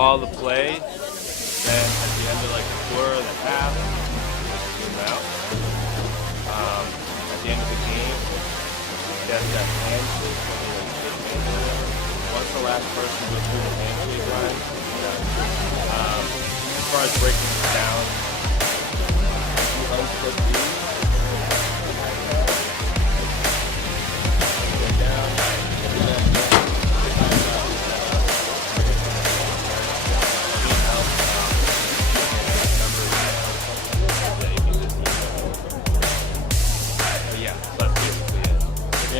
follow the play, then at the end of like the quarter or the half, zoom out. At the end of the game, get that handshake, once the last person goes through the handshake line, as far as breaking it down, you unput these.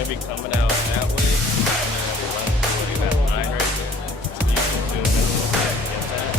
Be coming out that way, and then that line right there. So you can zoom in a little bit and get that.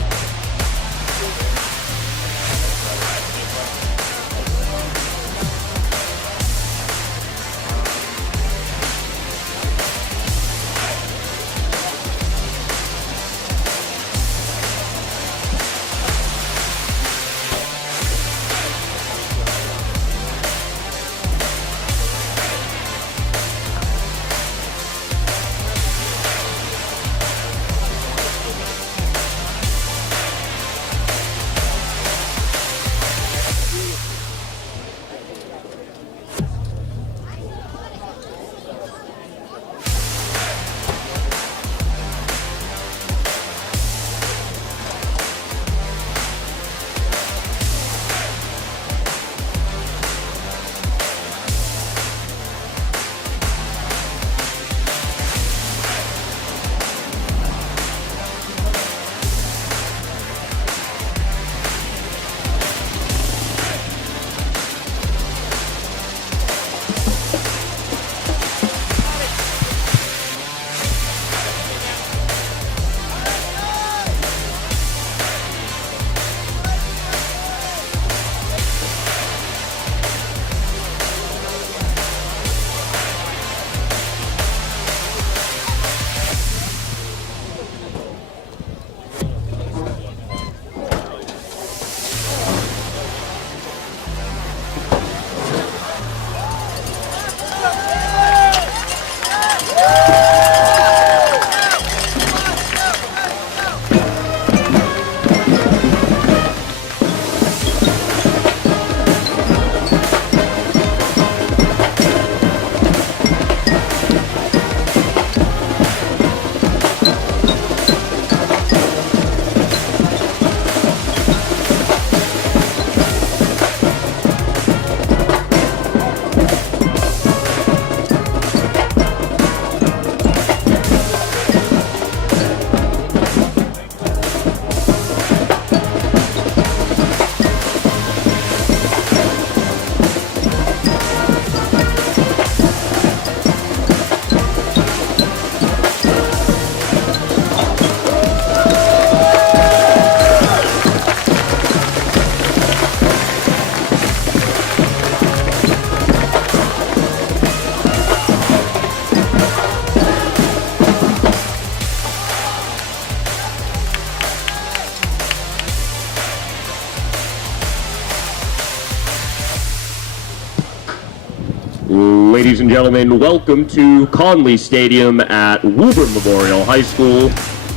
Ladies and gentlemen, welcome to Conley Stadium at Woburn Memorial High School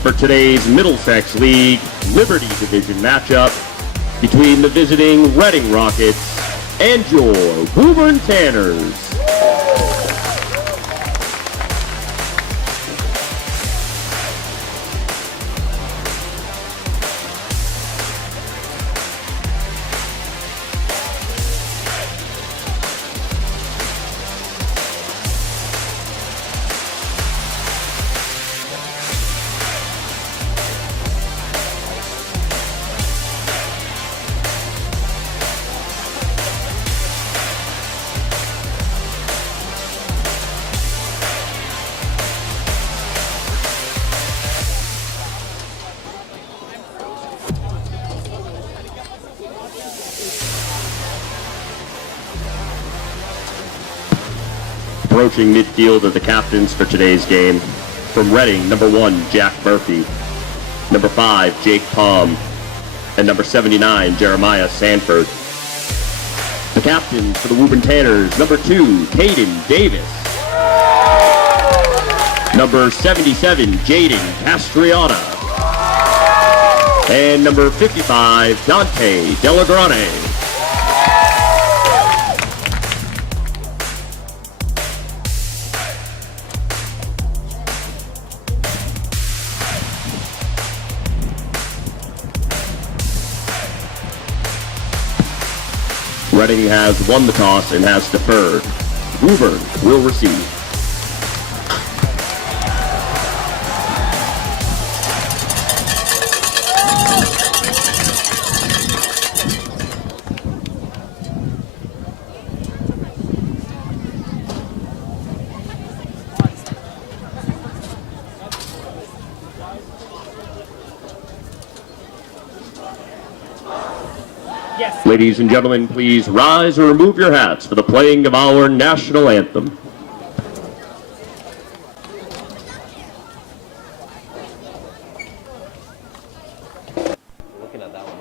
for today's Middlesex League Liberty Division matchup between the visiting Reading Rockets and your Woburn Tanners. Approaching midfield are the captains for today's game. From Reading, number 1, Jack Murphy. Number 5, Jake Palm. And number 79, Jeremiah Sanford. The captains for the Woburn Tanners, number 2, Caden Davis. Number 77, Jaden Castriota. And number 55, Dante Delagrane. Reading has won the toss and has deferred. Woburn will receive. Yes. Ladies and gentlemen, please rise and remove your hats for the playing of our national anthem. Looking at that one.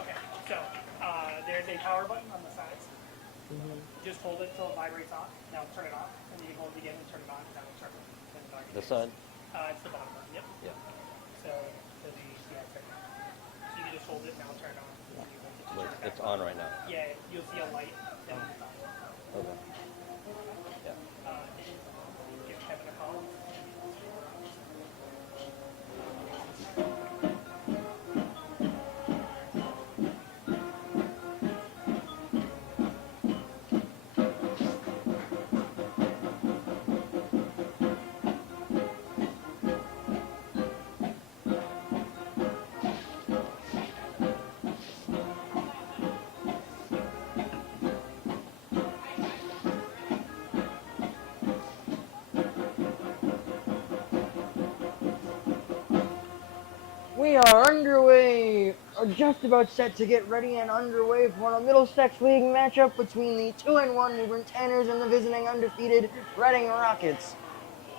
Okay, so there's a power button on the sides. Just hold it till it vibrates on. Now turn it off, and then you hold it again and turn it on, and that will turn it. Turn it on again. The sun? It's the bottom button, yep. Yeah. So the outside. So you can just hold it, now turn it on. And then you hold it to turn it back It's on right now. Yeah, you'll see a light down at the top. Okay. Yeah. Give Kevin a call. We are underway, or just about set to get ready and underway for a Middlesex League matchup between the 2-1 Woburn Tanners and the visiting undefeated Reading Rockets.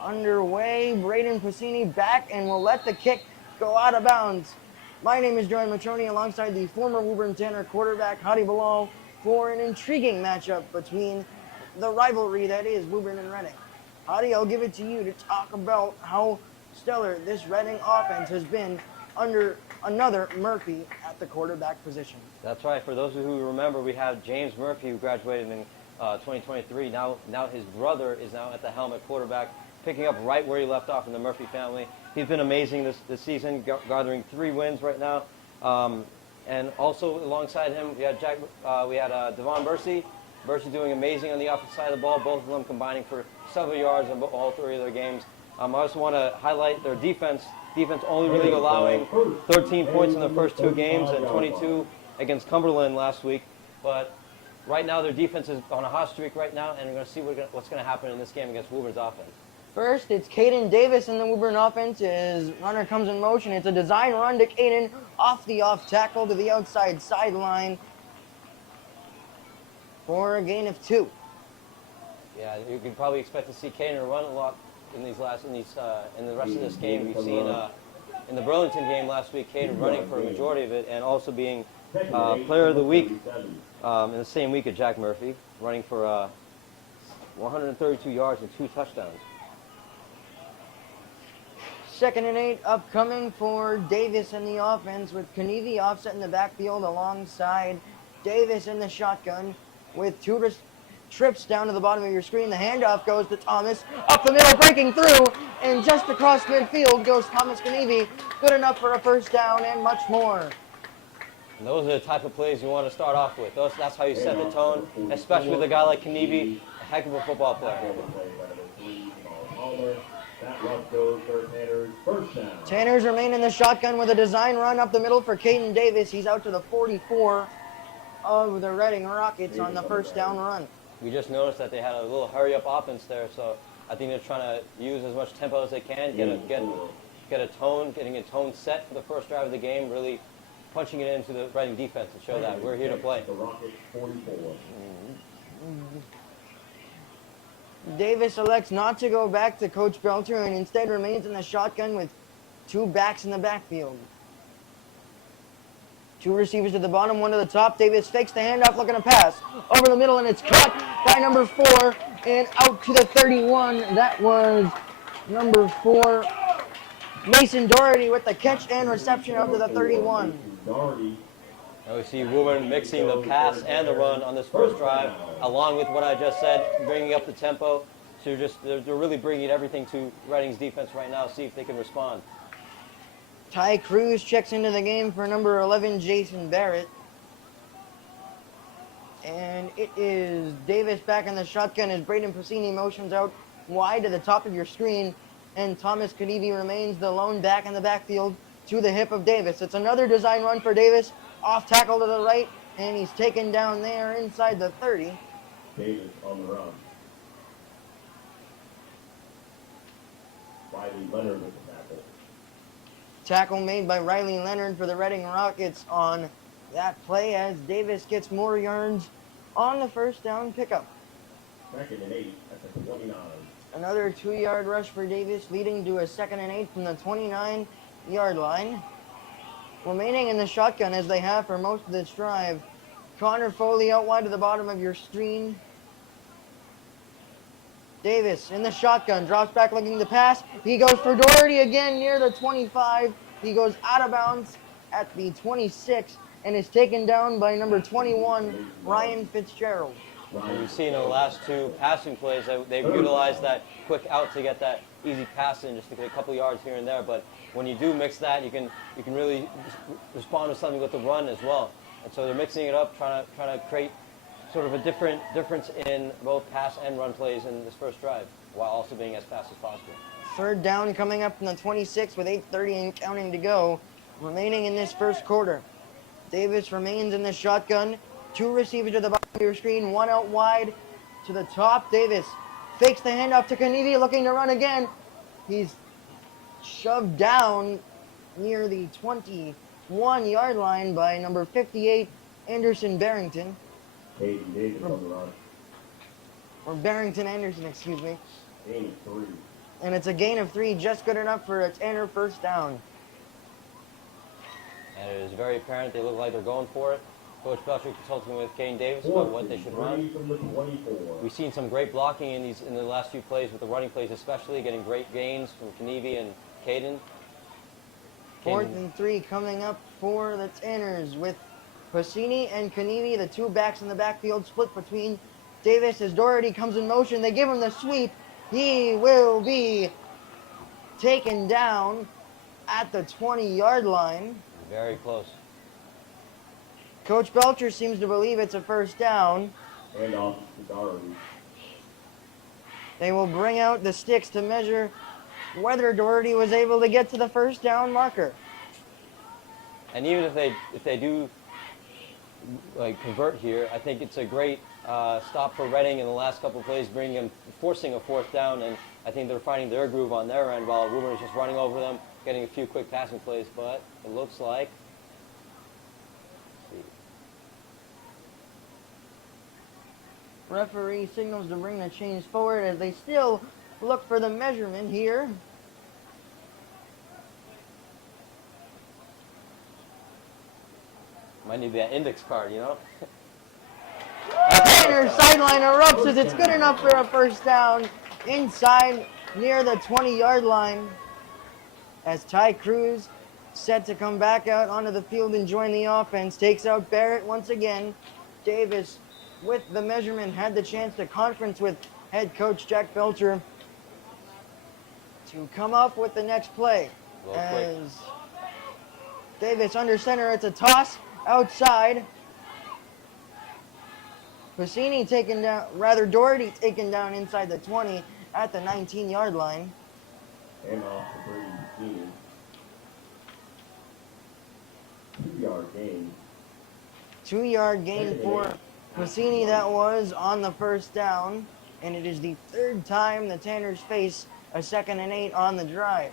Underway, Braden Passini back and will let the kick go out of bounds. My name is Joey Matroni alongside the former Woburn Tanner quarterback Hadi Bilal for an intriguing matchup between the rivalry that is Woburn and Reading. Hadi, I'll give it to you to talk about how stellar this Reading offense has been under another Murphy at the quarterback position. That's right. For those who remember, we have James Murphy, who graduated in 2023. Now his brother is now at the helm at quarterback, picking up right where he left off in the Murphy family. He's been amazing this season, gathering 3 wins right now. And also alongside him, we had Devon Bursey. Bursey doing amazing on the offensive side of the ball, both of them combining for several yards in all 3 of their games. I also want to highlight their defense. Defense only really allowing 13 points in the first 2 games and 22 against Cumberland last week. But right now their defense is on a hot streak right now, and we're going to see what's going to happen in this game against Woburn's offense. First, it's Caden Davis in the Woburn offense. His runner comes in motion. It's a design run to Caden off the off tackle to the outside sideline for a gain of 2. Yeah, you can probably expect to see Caden run a lot in the rest of this game. We've seen in the Burlington game last week, Caden running for a majority of it, and also being player of the week in the same week at Jack Murphy, running for 132 yards and 2 touchdowns. 2nd and 8 upcoming for Davis in the offense with Kenevi offset in the backfield alongside Davis in the shotgun. with two trips down to the bottom of your screen. The handoff goes to Thomas, up the middle, breaking through, and just across midfield goes Thomas Kanivi. Good enough for a first down and much more. And those are the type of plays you want to start off with. That's how you set the tone, especially with a guy like Kanivi, a heck of a football player. Tanners remain in the shotgun with a design run up the middle for Caden Davis. He's out to the 44 of the Reading Rockets on the first down run. We just noticed that they had a little hurry-up offense there, so I think they're trying to use as much tempo as they can, getting a tone set for the first drive of the game, really punching it into the Reading defense to show that we're here to play. Davis elects not to go back to Coach Belcher and instead remains in the shotgun with two backs in the backfield. Two receivers to the bottom, one to the top. Davis fakes the handoff, looking to pass. Over the middle, and it's caught by number 4 and out to the 31. That was number 4, Mason Doherty, with the catch and reception out to the 31. Now we see Woburn mixing the pass and the run on this first drive, along with what I just said, bringing up the tempo. So they're really bringing everything to Reading's defense right now, see if they can respond. Ty Cruz checks into the game for number 11, Jason Barrett. And it is Davis back in the shotgun as Braden Passini motions out wide to the top of your screen. And Thomas Kanivi remains the lone back in the backfield to the hip of Davis. It's another design run for Davis. Off tackle to the right, and he's taken down there inside the 30. Davis on the run. Riley Leonard with the tackle. Tackle made by Riley Leonard for the Reading Rockets on that play as Davis gets more yards on the first down pickup. Second and 8 at the 29. Another 2-yard rush for Davis, leading to a 2nd and 8 from the 29-yard line. Remaining in the shotgun as they have for most of this drive. Connor Foley out wide to the bottom of your screen. Davis in the shotgun, drops back looking to pass. He goes for Doherty again near the 25. He goes out of bounds at the 26 and is taken down by number 21, Ryan Fitzgerald. And we've seen in the last two passing plays that they've utilized that quick out to get that easy pass in, just to get a couple yards here and there. But when you do mix that, you can really respond to something with the run as well. And so they're mixing it up, trying to create sort of a difference in both pass and run plays in this first drive, while also being as fast as possible. Third down coming up from the 26 with 8:30 and counting to go, remaining in this first quarter. Davis remains in the shotgun. Two receivers to the bottom of your screen, one out wide to the top. Davis fakes the handoff to Kanivi, looking to run again. He's shoved down near the 21-yard line by number 58, Anderson Barrington. Hayden Davis on the run. Or Barrington Anderson, excuse me. Gain of 3. And it's a gain of 3, just good enough for a Tanner first down. And it is very apparent they look like they're going for it. Coach Belcher consulting with Kane Davis about what they should run. We've seen some great blocking in the last few plays with the running plays, especially getting great gains from Kanivi and Caden. 4th and 3 coming up for the Tanners with Passini and Kanivi, the two backs in the backfield, split between Davis as Doherty comes in motion. They give him the sweep. He will be taken down at the 20-yard line. Very close. Coach Belcher seems to believe it's a first down. And off to Doherty. They will bring out the sticks to measure whether Doherty was able to get to the first down marker. And even if they do convert here, I think it's a great stop for Reading in the last couple of plays, forcing a 4th down, and I think they're finding their groove on their end while Woburn is just running over them, getting a few quick passing plays. But it looks like. Referee signals to bring the chains forward as they still look for the measurement here. Might need that index card, you know? Tanner sideline erupts as it's good enough for a first down inside near the 20-yard line as Ty Cruz, set to come back out onto the field and join the offense, takes out Barrett once again. Davis with the measurement, had the chance to conference with head coach Jack Belcher to come up with the next play. Real quick. As Davis under center, it's a toss outside. Puccini taken down, rather Doherty taken down inside the 20 at the 19-yard line. And off to Brady Puccini. 2-yard gain. 2-yard gain for Puccini that was on the first down. And it is the third time the Tanners face a 2nd and 8 on the drive.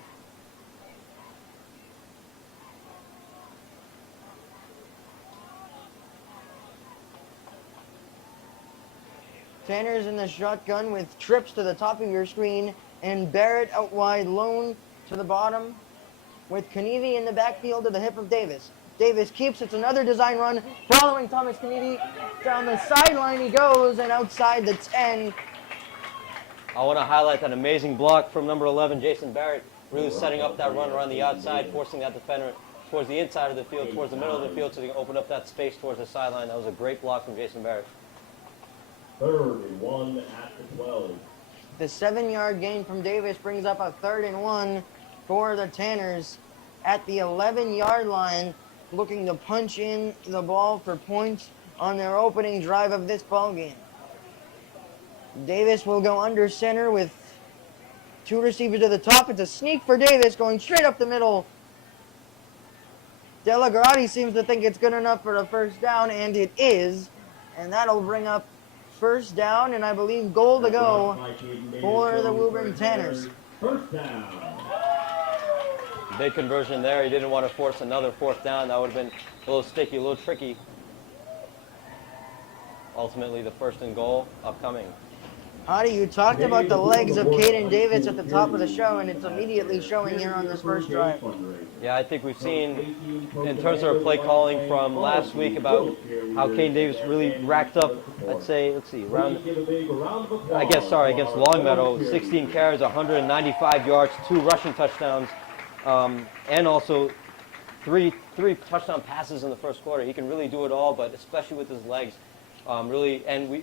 Tanners in the shotgun with trips to the top of your screen and Barrett out wide lone to the bottom with Kanivi in the backfield to the hip of Davis. Davis keeps, it's another design run following Thomas Kanivi. Down the sideline he goes and outside the 10. I want to highlight that amazing block from number 11, Jason Barrett, really setting up that run around the outside, forcing that defender towards the inside of the field, towards the middle of the field, so they can open up that space towards the sideline. That was a great block from Jason Barrett. 3rd and 1 at the 12. The 7-yard gain from Davis brings up a 3rd and 1 for the Tanners at the 11-yard line, looking to punch in the ball for points on their opening drive of this ball game. Davis will go under center with 2 receivers to the top. It's a sneak for Davis going straight up the middle. Delagrati seems to think it's good enough for a first down, and it is. And that'll bring up first down, and I believe goal to go for the Woburn Tanners. First down. Big conversion there. He didn't want to force another 4th down. That would have been a little sticky, a little tricky. Ultimately, the 1st and goal upcoming. Hadi, you talked about the legs of Caden Davis at the top of the show, and it's immediately showing here on this first drive. Yeah, I think we've seen, in terms of our play calling from last week, about how Caden Davis really racked up, I'd say, let's see, against Longmeadow, 16 carries, 195 yards, 2 rushing touchdowns, and also three touchdown passes in the first quarter. He can really do it all, but especially with his legs, really, and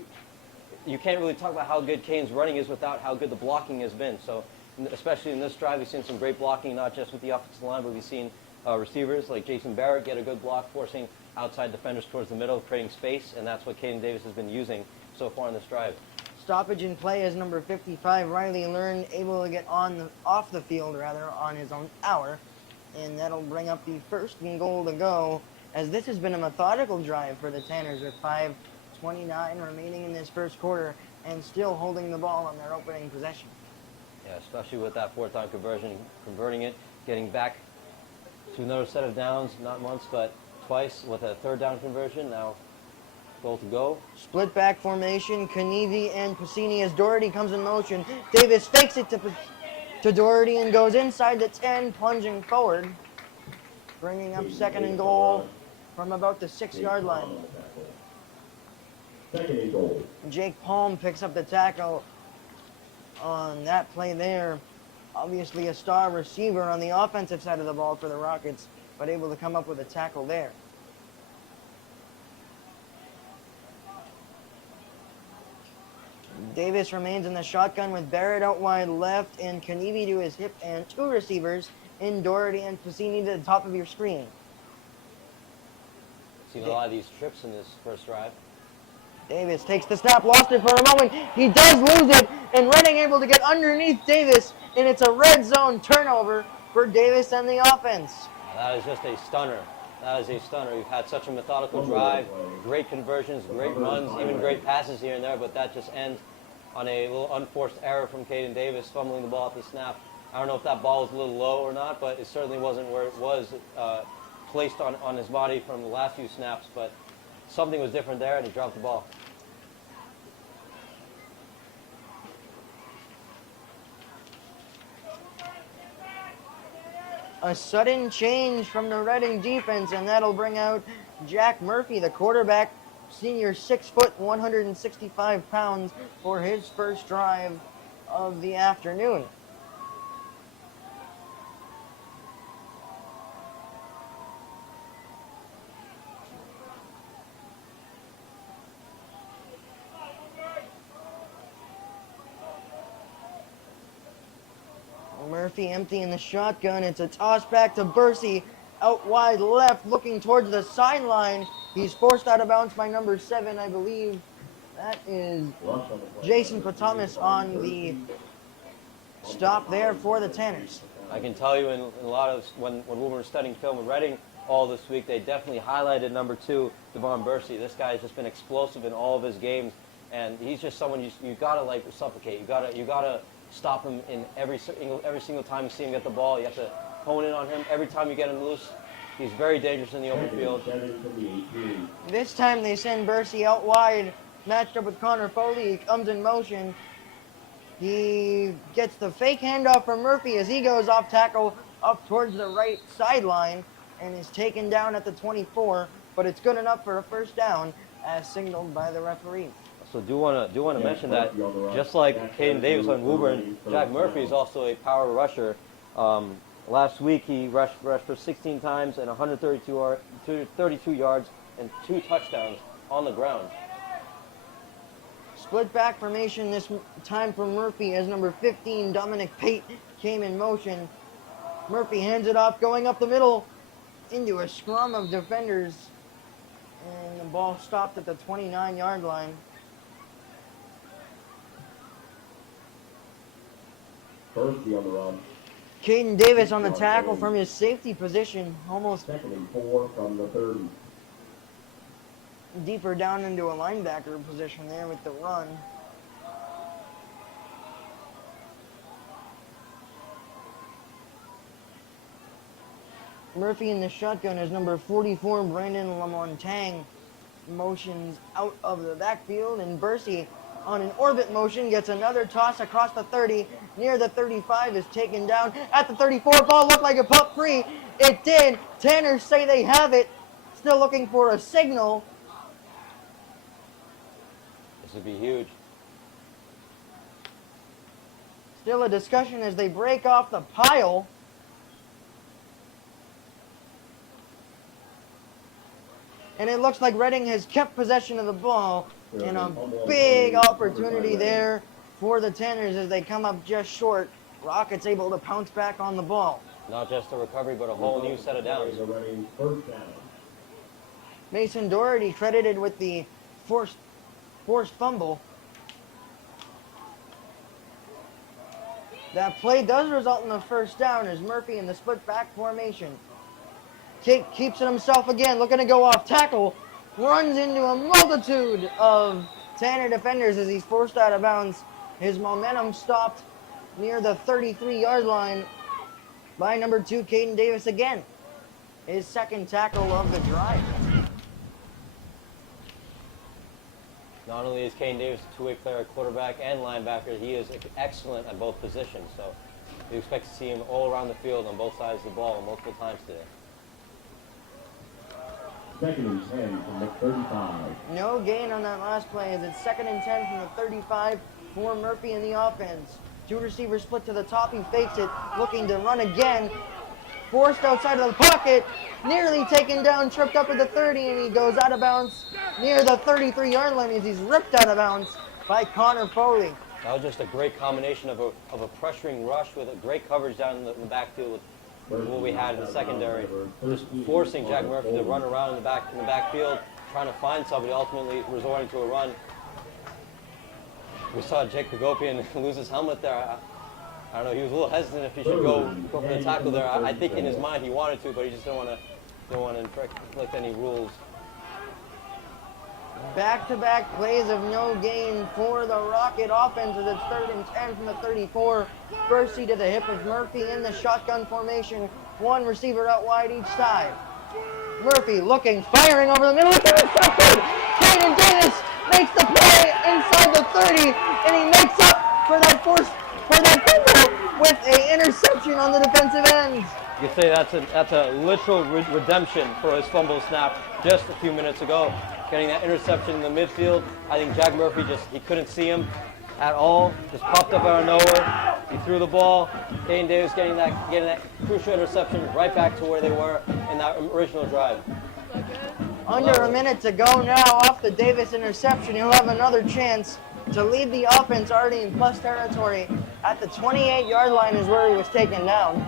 you can't really talk about how good Caden's running is without how good the blocking has been. So, especially in this drive, we've seen some great blocking, not just with the offensive line, but we've seen receivers like Jason Barrett get a good block, forcing outside defenders towards the middle, creating space, and that's what Caden Davis has been using so far in this drive. Stoppage in play is number 55, Riley Learn, able to get off the field on his own power, and that'll bring up the 1st and goal to go, as this has been a methodical drive for the Tanners with 5:29 remaining in this first quarter and still holding the ball on their opening possession. Yeah, especially with that 4th down conversion, converting it, getting back to another set of downs, not once but twice with a 3rd down conversion. Now, goal to go. Split back formation, Kanivi and Puccini as Doherty comes in motion. Davis fakes it to Doherty and goes inside the 10, plunging forward, bringing up 2nd and goal from about the 6-yard line. 2nd and goal. Jake Palm picks up the tackle on that play there. Obviously a star receiver on the offensive side of the ball for the Rockets, but able to come up with a tackle there. Davis remains in the shotgun with Barrett out wide left and Kanivi to his hip, and 2 receivers in Doherty and Puccini to the top of your screen. Seen a lot of these trips in this first drive. Davis takes the snap, lost it for a moment. He does lose it, and Redding able to get underneath Davis, and it's a red zone turnover for Davis and the offense. That is just a stunner. That is a stunner. We've had such a methodical drive, great conversions, great runs, even great passes here and there, but that just ends on a little unforced error from Caden Davis, fumbling the ball at the snap. I don't know if that ball was a little low or not, but it certainly wasn't where it was placed on his body from the last few snaps, but something was different there, and he dropped the ball. A sudden change from the Reading defense, and that'll bring out Jack Murphy, the quarterback, senior, 6 foot, 165 pounds, for his first drive of the afternoon. Murphy emptying the shotgun. It's a toss back to Bursey. Out wide left, looking towards the sideline. He's forced out of bounds by number 7, I believe. That is Jason Patamas on the stop there for the Tanners. I can tell you in a lot of, when we were studying film with Reading all this week, they definitely highlighted number 2, Devon Bursey. This guy has just been explosive in all of his games, and he's just someone you gotta like supplicate. You gotta stop him in every single time you see him get the ball. You have to hone in on him every time you get him loose. He's very dangerous in the open field. This time they send Bursey out wide, matched up with Connor Foley. He comes in motion. He gets the fake handoff from Murphy as he goes off tackle up towards the right sideline and is taken down at the 24, but it's good enough for a first down as signaled by the referee. So do want to mention that just like Caden Davis on Woburn, Jack Murphy is also a power rusher. Last week he rushed for 16 times and 132 yards and 2 touchdowns on the ground. Split back formation this time for Murphy as number 15, Dominic Pate, came in motion. Murphy hands it off, going up the middle into a scrum of defenders. And the ball stopped at the 29-yard line. Bursey on the run. Caden Davis on the tackle from his safety position, almost Second and 4 from the 30. deeper down into a linebacker position there with the run. Murphy in the shotgun is number 44, Brandon Lamontang, motions out of the backfield, and Bursey on an orbit motion gets another toss across the 30, near the 35, is taken down at the 34. Ball looked like it popped free. It did. Tanners say they have it. Still looking for a signal. This would be huge. Still a discussion as they break off the pile. And it looks like Reading has kept possession of the ball. And a big opportunity there for the Tanners as they come up just short. Rockets able to pounce back on the ball. Not just a recovery, but a whole new set of downs. First down. Mason Doherty credited with the forced fumble. That play does result in a first down as Murphy in the split back formation. Keeps it himself again, looking to go off tackle. Runs into a multitude of Tanner defenders as he's forced out of bounds. His momentum stopped near the 33-yard line by number 2, Caden Davis again. His second tackle of the drive. Not only is Caden Davis a two-way player at quarterback and linebacker, he is excellent at both positions. So we expect to see him all around the field on both sides of the ball multiple times today. Second and 10 from the 35. No gain on that last play as it's second and 10 from the 35 for Murphy in the offense. 2 receivers split to the top. He fakes it, looking to run again. Forced outside of the pocket, nearly taken down, tripped up at the 30, and he goes out of bounds near the 33-yard line as he's ripped out of bounds by Connor Foley. That was just a great combination of a pressuring rush with a great coverage down in the backfield with what we had in the secondary. Just forcing Jack Murphy to run around in the backfield, trying to find somebody, ultimately resorting to a run. We saw Jake Hagopian lose his helmet there. I don't know, he was a little hesitant if he should go for the tackle there. I think in his mind he wanted to, but he just didn't want to inflict any rules. Back-to-back plays of no gain for the Rocket offense as it's third and 10 from the 34. Bursey to the hip of Murphy in the shotgun formation. 1 receiver out wide each side. Murphy looking, firing over the middle. Intercepted! Caden Davis makes the play inside the 30, and he makes up for that fumble with an interception on the defensive end. You could say that's a literal redemption for his fumble snap just a few minutes ago. Getting that interception in the midfield. I think Jack Murphy he couldn't see him at all. Just popped up out of nowhere. He threw the ball. Caden Davis getting that crucial interception right back to where they were in that original drive. Under a minute to go now off the Davis interception. He'll have another chance to lead the offense already in plus territory At the 28-yard line is where he was taken down.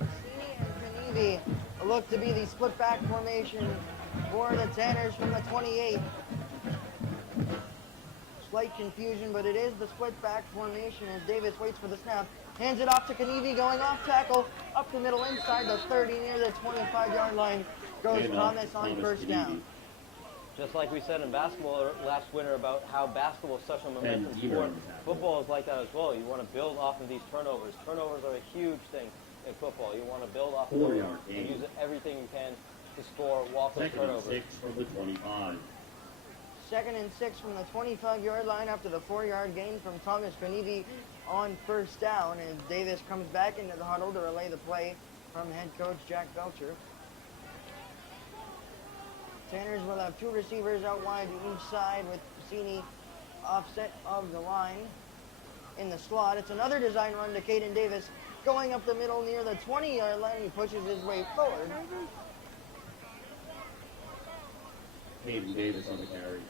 Cassini and Kanivi look to be the split back formation for the Tanners from the 28. Slight confusion, but it is the split back formation as Davis waits for the snap. Hands it off to Kanivi, going off tackle, up the middle inside the 30 near the 25-yard line. Goes Thomas on first down. Just like we said in basketball last winter about how basketball is such a momentum sport, football is like that as well. You want to build off of these turnovers. Turnovers are a huge thing in football. You want to build off of them and use everything you can to score off those turnovers. 2nd and 6 from the 25. 2nd and 6 from the 25-yard line after the 4-yard gain from Thomas Kanivi on first down. And Davis comes back into the huddle to relay the play from head coach Jack Belcher. Tanners will have 2 receivers out wide to each side with Cassini offset of the line in the slot. It's another design run to Caden Davis going up the middle near the 20-yard line. He pushes his way forward. Caden Davis on the carry.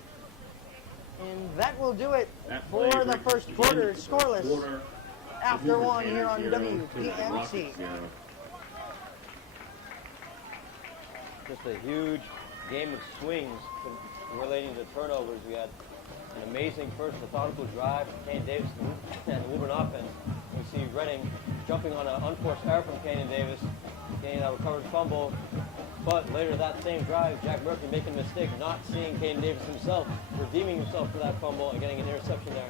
And that will do it for the first quarter. Scoreless after one here on WPMC. Just a huge game of swings relating to turnovers. We had an amazing first methodical drive from Caden Davis and the Woburn offense. We see Reading jumping on an unforced error from Caden Davis, getting a recovered fumble. But later that same drive, Jack Murphy making a mistake, not seeing Caden Davis himself, redeeming himself for that fumble and getting an interception there,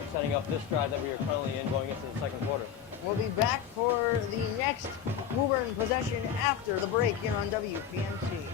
and setting up this drive that we are currently in going into the second quarter. We'll be back for the next Woburn possession after the break here on WPMC.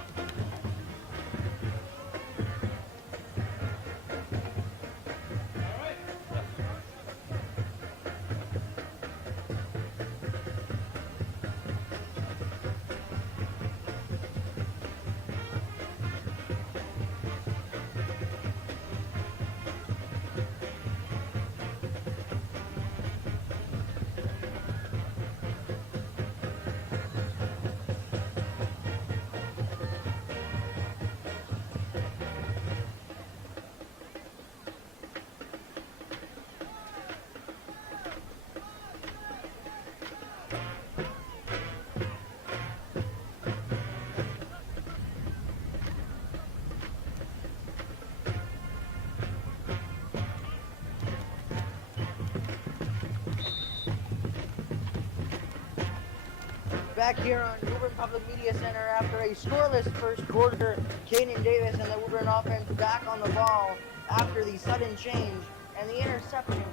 Back here on Woburn Public Media Center after a scoreless first quarter. Caden Davis and the Woburn offense back on the ball after the sudden change and the interception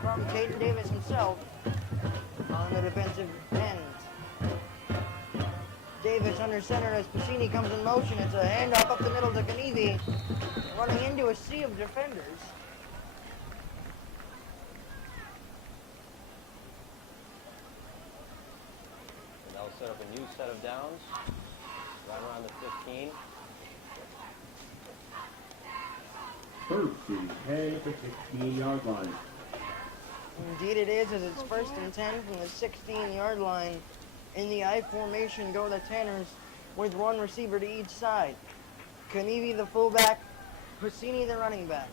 from Caden Davis himself on the defensive end. Davis under center as Pacini comes in motion. It's a handoff up the middle to Kanivi, running into a sea of defenders. Set up a new set of downs right around the 15. First and 10 at the 16-yard line. Indeed it is, as it's 1st and 10 from the 16-yard line. In the I formation go the Tanners with 1 receiver to each side. Kanivi the fullback, Pacini the running back.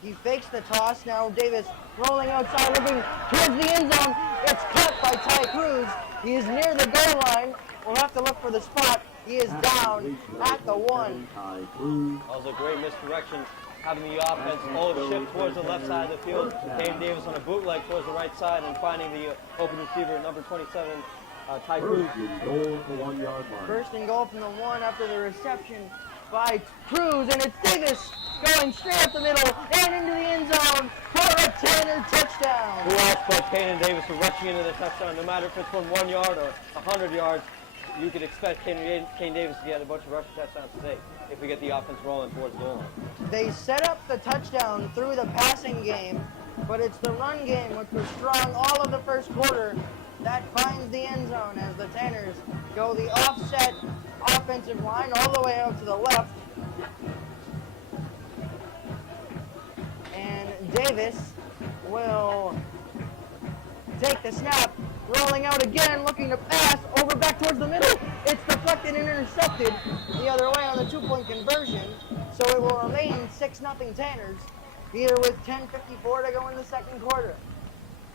He fakes the toss, now Davis rolling outside, looking towards the end zone. It's caught by Ty Cruz. He is near the goal line. We'll have to look for the spot. He is down at the 1. That was a great misdirection, having the offense all shift towards the left side of the field. Caden Davis on a bootleg towards the right side and finding the open receiver, number 27, Ty Cruz. First and goal from the 1 after the reception by Cruz, and it's Davis going straight up the middle and into the end zone for a Tanner touchdown. Who else but Caden Davis for rushing into the touchdown? No matter if it's from 1 yard or 100 yards, you could expect Caden Davis to get a bunch of rushing touchdowns today if we get the offense rolling towards the goal line. They set up the touchdown through the passing game, but it's the run game, which was strong all of the first quarter, that finds the end zone as the Tanners go the offset offensive line all the way out to the left. And Davis will take the snap, rolling out again, looking to pass over back towards the middle. It's the deflected and intercepted the other way on the 2-point conversion. So it will remain 6-0 Tanners here with 10:54 to go in the second quarter.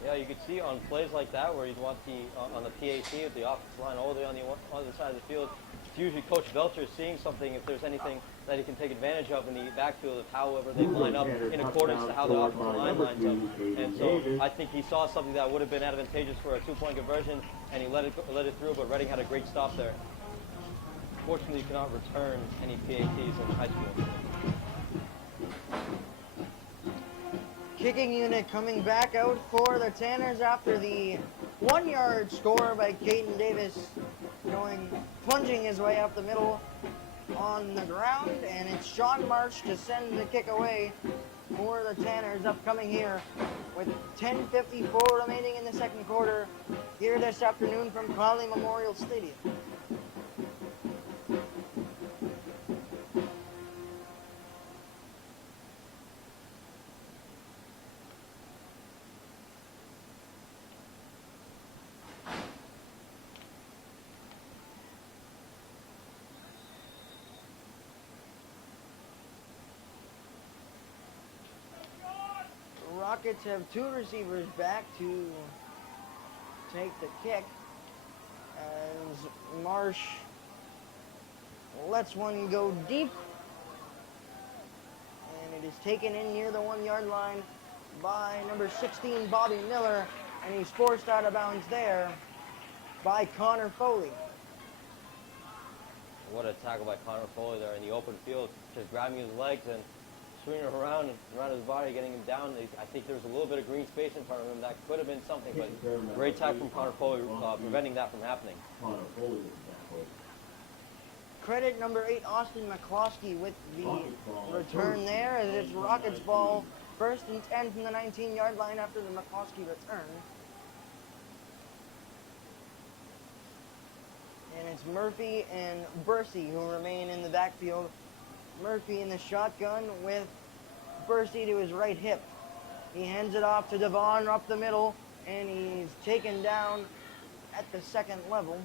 Yeah, you could see on plays like that where you'd want the on the PAT with the offensive line all the way on the other side of the field. It's usually Coach Belcher seeing something if there's anything that he can take advantage of in the backfield of however they line up in accordance to how the offensive line lines up. And so I think he saw something that would have been advantageous for a 2-point conversion, and he let it through. But Reading had a great stop there. Fortunately, you cannot return any PATs in high school. Kicking unit coming back out for the Tanners after the 1-yard score by Caden Davis, plunging his way up the middle on the ground, and it's Sean Marsh to send the kick away for the Tanners upcoming here with 10:54 remaining in the second quarter here this afternoon from Conley Memorial Stadium. Rockets have 2 receivers back to take the kick as Marsh lets one go deep, and it is taken in near the 1-yard line by number 16 Bobby Miller, and he's forced out of bounds there by Connor Foley. What a tackle by Connor Foley there in the open field, just grabbing his legs and swinging around his body, getting him down. I think there was a little bit of green space in front of him. That could have been something, but great tackle from Connor Foley, preventing that from happening. Credit number 8, Austin McCloskey, with the return there, as it's Rockets ball, 1st and 10 from the 19-yard line after the McCloskey return. And it's Murphy and Bursey who remain in the backfield. Murphy in the shotgun with Bursey to his right hip. He hands it off to Devon up the middle, and he's taken down at the second level.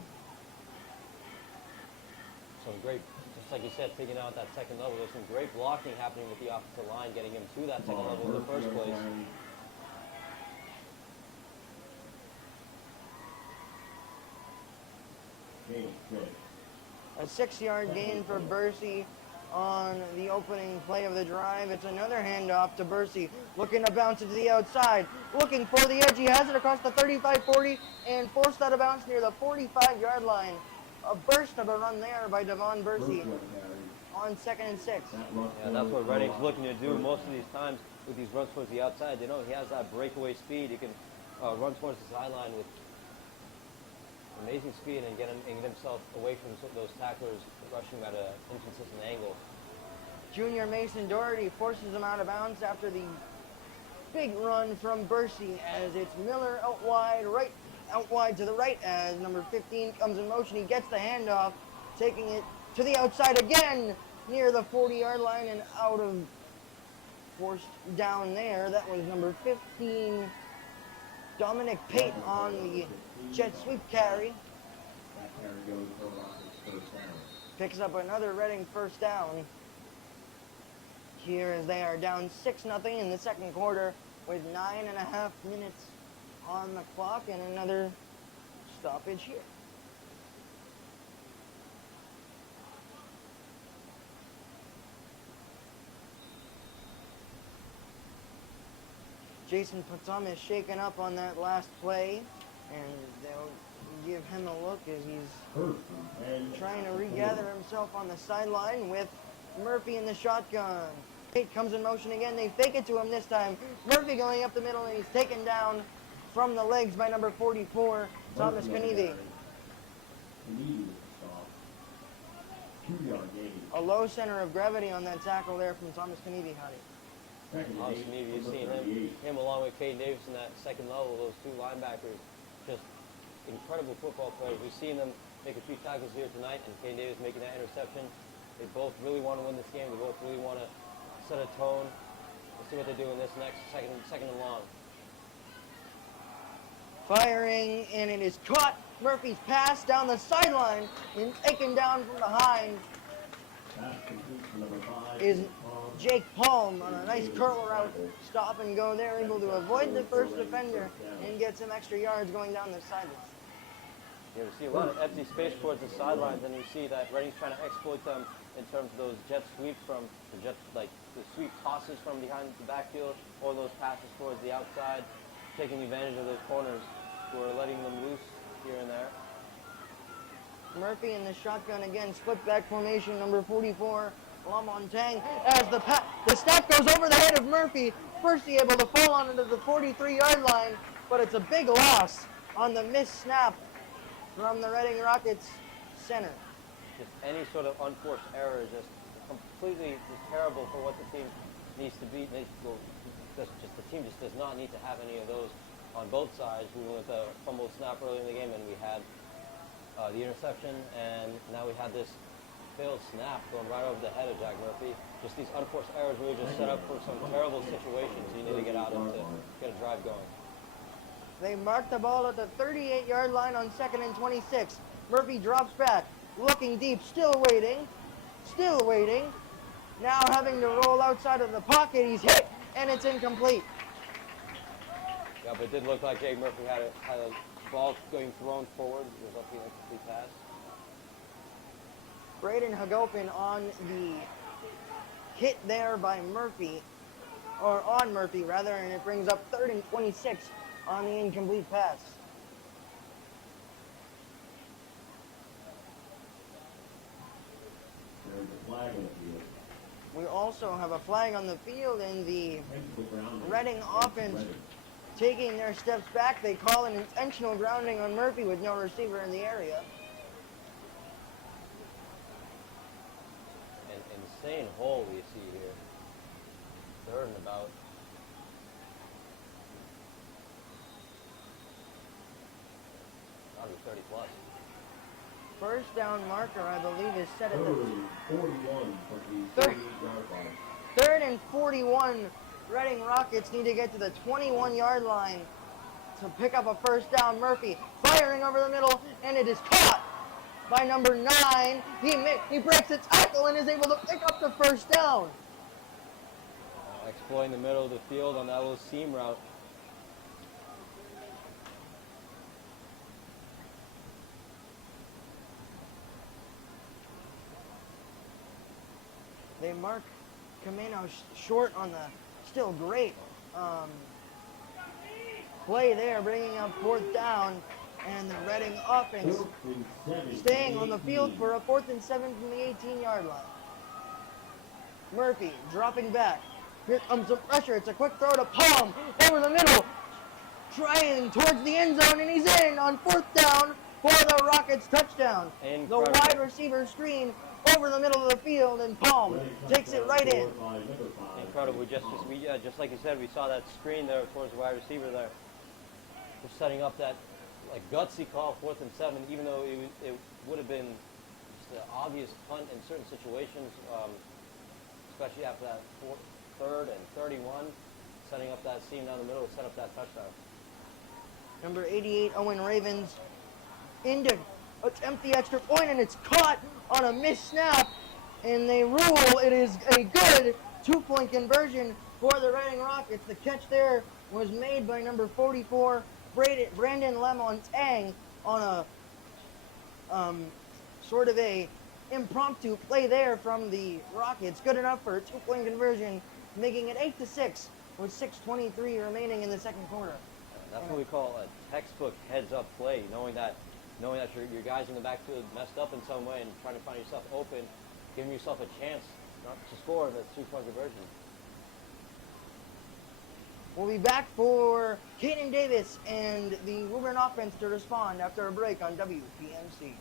Some great, just like you said, taking out that second level. There's some great blocking happening with the offensive line, getting him to that second level in the first place. A 6-yard gain for Bursey on the opening play of the drive. It's another handoff to Bursey, looking to bounce it to the outside, looking for the edge. He has it across the 35-40 and forced out of bounds near the 45-yard line. A burst of a run there by Devon Bursey on 2nd and 6. Yeah, that's what Reading's looking to do most of these times with these runs towards the outside. They know he has that breakaway speed. He can run towards the sideline with amazing speed and get himself away from those tacklers rushing at an inconsistent angle. Junior Mason Doherty forces him out of bounds after the big run from Bursey, as it's Miller out wide to the right as number 15 comes in motion. He gets the handoff, taking it to the outside again near the 40-yard line and out of forced down there. That was number 15, Dominic Pate, on the jet sweep carry. Picks up another Reading first down here as they are down 6-0 in the second quarter with 9.5 minutes on the clock and another stoppage here. Jason Putum is shaken up on that last play, and they'll give him a look as he's trying to regather himself on the sideline with Murphy in the shotgun. Pate comes in motion again. They fake it to him this time. Murphy going up the middle, and he's taken down from the legs by number 44, Thomas Kanivi. A low center of gravity on that tackle there from Thomas Kanivi, Thomas Kanivi, you've seen him along with Caden Davis in that second level, those two linebackers, just incredible football players. We've seen them make a few tackles here tonight, and Caden Davis making that interception. They both really want to win this game. They both really want to set a tone. We'll see what they do in this next second and long. Firing, and it is caught Murphy's pass down the sideline and taken down from behind is Jake Palm on a nice curl route, stop and go there, able to avoid the first defender and get some extra yards going down the sideline. Yeah, we see a lot of empty space towards the sidelines, and you see that Reading's trying to exploit them in terms of those jet sweeps from the jet, like the sweep tosses from behind the backfield, or those passes towards the outside, taking advantage of those corners who are letting them loose here and there. Murphy in the shotgun again, split back formation, number 44, Lamontang, as the snap goes over the head of Murphy. First he able to fall onto the 43-yard line, but it's a big loss on the missed snap from the Reading Rockets center. Just any sort of unforced error is just completely just terrible for what the team needs to be. The team just does not need to have any of those on both sides. We went with a fumble snap early in the game, and we had the interception, and now we had this failed snap going right over the head of Jack Murphy. Just these unforced errors really just set up for some terrible situations you need to get out of to get a drive going. They mark the ball at the 38-yard line on 2nd and 26. Murphy drops back, looking deep, still waiting. Now having to roll outside of the pocket, he's hit, and it's incomplete. Yeah, but it did look like Jake Murphy had a ball going thrown forward. It was lucky an incomplete pass. Braden Hagopin on the hit there by Murphy, or on Murphy rather, and it brings up 3rd and 26 on the incomplete pass. We also have a flag on the field, and the Reading offense taking their steps back. They call an intentional grounding on Murphy with no receiver in the area. An insane hole we see here. 3rd and about. Gotta be 30 plus. First down marker, I believe, is set at the 41 from the 38-yard line. 3rd and 41. Reading Rockets need to get to the 21-yard line to pick up a first down. Murphy firing over the middle, and it is caught by number 9. He breaks a tackle and is able to pick up the first down. Exploiting the middle of the field on that little seam route. They mark Camino short on the still great play there, bringing up 4th down, and the Reading offense staying on the field for a 4th and 7 from the 18-yard line. Murphy dropping back. Here comes some pressure. It's a quick throw to Palm over the middle, trying towards the end zone, and he's in on 4th down for the Rockets touchdown. Incredible. The wide receiver screen over the middle of the field, and Palm takes it right in. Incredible. Just like you said, we saw that screen there towards the wide receiver there. We're setting up that gutsy call, 4th and 7, even though it would have been just an obvious punt in certain situations, especially after that 3rd and 31, setting up that seam down the middle to set up that touchdown. Number 88, Owen Ravens, in to attempt the extra point, and it's caught on a missed snap, and they rule it is a good 2-point conversion for the Reading Rockets. The catch there was made by number 44, Brandon Lamontang, on a sort of a impromptu play there from the Rockets. Good enough for a 2-point conversion, making it 8-6 with 6:23 remaining in the second quarter. That's what we call a textbook heads-up play, knowing that your guys in the backfield messed up in some way and trying to find yourself open, giving yourself a chance not to score in the 2-point conversion. We'll be back for Caden Davis and the Woburn offense to respond after a break on WPMC.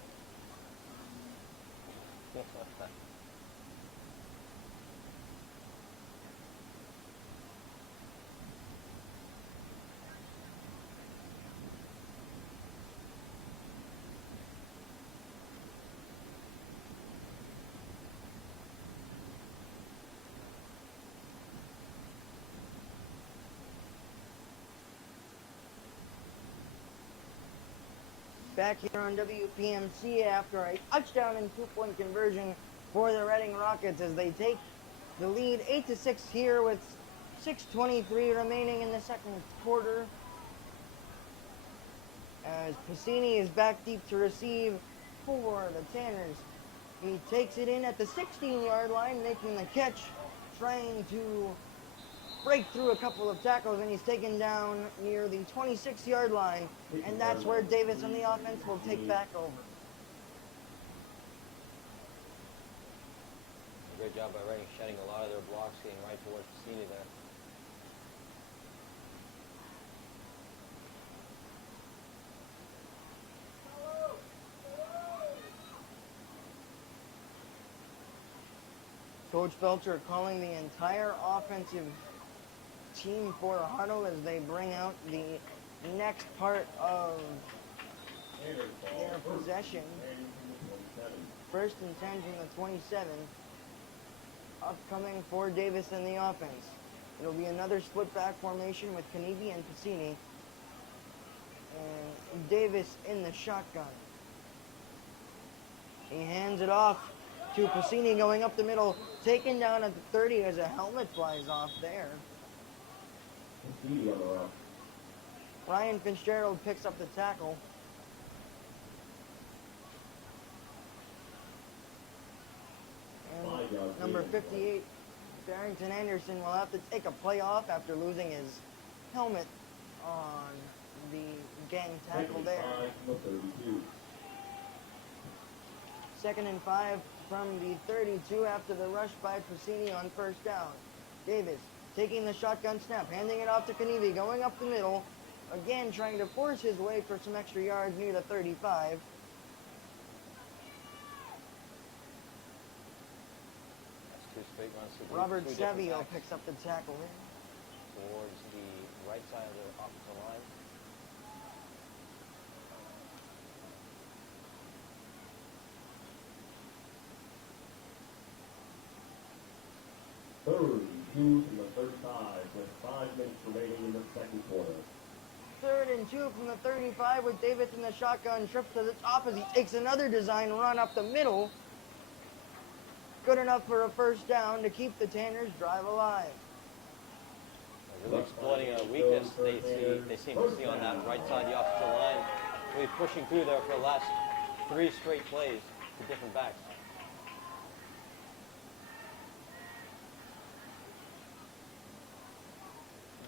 back here on WPMC after a touchdown and 2-point conversion for the Reading Rockets as they take the lead 8-6 here with 6:23 remaining in the second quarter. As Piscini is back deep to receive for the Tanners. He takes it in at the 16-yard line, making the catch, trying to break through a couple of tackles, and he's taken down near the 26-yard line, and that's where Davis and the offense will take back over. Great job by Reading, shedding a lot of their blocks, getting right towards Piscini there. Coach Belcher calling the entire offensive team for a huddle as they bring out the next part of their possession. First and 10 from the 27. Upcoming for Davis and the offense. It'll be another split back formation with Kanivi and Piscini. And Davis in the shotgun. He hands it off to Piscini going up the middle, taken down at the 30 as a helmet flies off there. Ryan Fitzgerald picks up the tackle. And number 58, Barrington Anderson, will have to take a play off after losing his helmet on the gang tackle there. 2nd and 5 from the 32 after the rush by Piscini on first down. Davis taking the shotgun snap, handing it off to Kanivi, going up the middle, again trying to force his way for some extra yards near the 35. That's two straight runs to Robert two different Savio backs picks up the tackle there. towards the right side of the offensive line. Third and 2 from the 35 with 5 minutes remaining in the second quarter. 3rd and 2 from the 35 with Davis in the shotgun, trips to the top as he takes another design run up the middle. Good enough for a first down to keep the Tanners drive alive. Really exploiting a weakness they seem to see on that right side of the offensive line. Really pushing through there for the last 3 straight plays to different backs.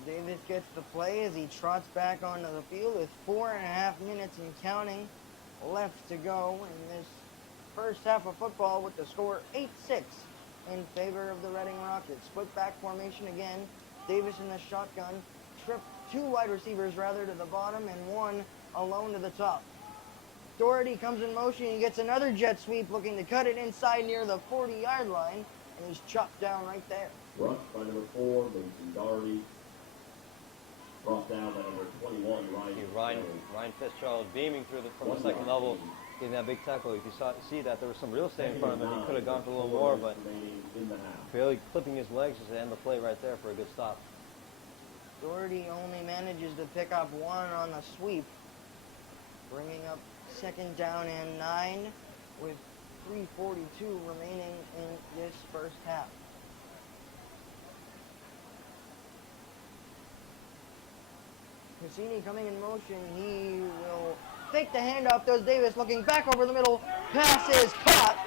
Davis gets the play as he trots back onto the field with 4.5 minutes and counting left to go in this first half of football with the score 8-6 in favor of the Reading Rockets. Split back formation again. Davis in the shotgun. Trip 2 wide receivers rather to the bottom and 1 alone to the top. Doherty comes in motion and gets another jet sweep looking to cut it inside near the 40-yard line, and he's chopped down right there. Rush by number 4, Mason Doherty. Brought down by number 21, Ryan Fitzgerald beaming through from the second level, getting that big tackle. If you see that, there was some real estate in front of him. He could have gone for a little more, but barely clipping his legs just to end the play right there for a good stop. Doherty only manages to pick up 1 on the sweep, bringing up 2nd down and 9 with 3:42 remaining in this first half. Cassini coming in motion. He will fake the handoff. Does Davis looking back over the middle. Pass is caught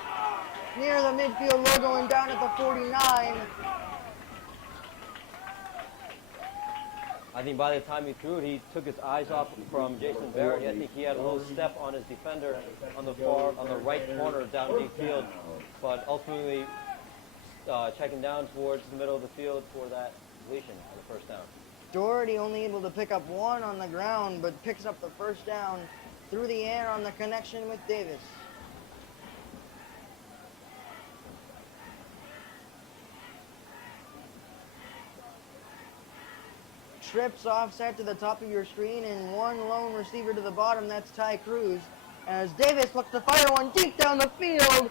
near the midfield logo and down at the 49. I think by the time he threw it, he took his eyes off from Jason Barrett. I think he had a little step on his defender on the right corner down deep field, but ultimately checking down towards the middle of the field for that completion for the first down. Doherty only able to pick up 1 on the ground, but picks up the first down through the air on the connection with Davis. Trips offset to the top of your screen and 1 lone receiver to the bottom. That's Ty Cruz. As Davis looks to fire one deep down the field,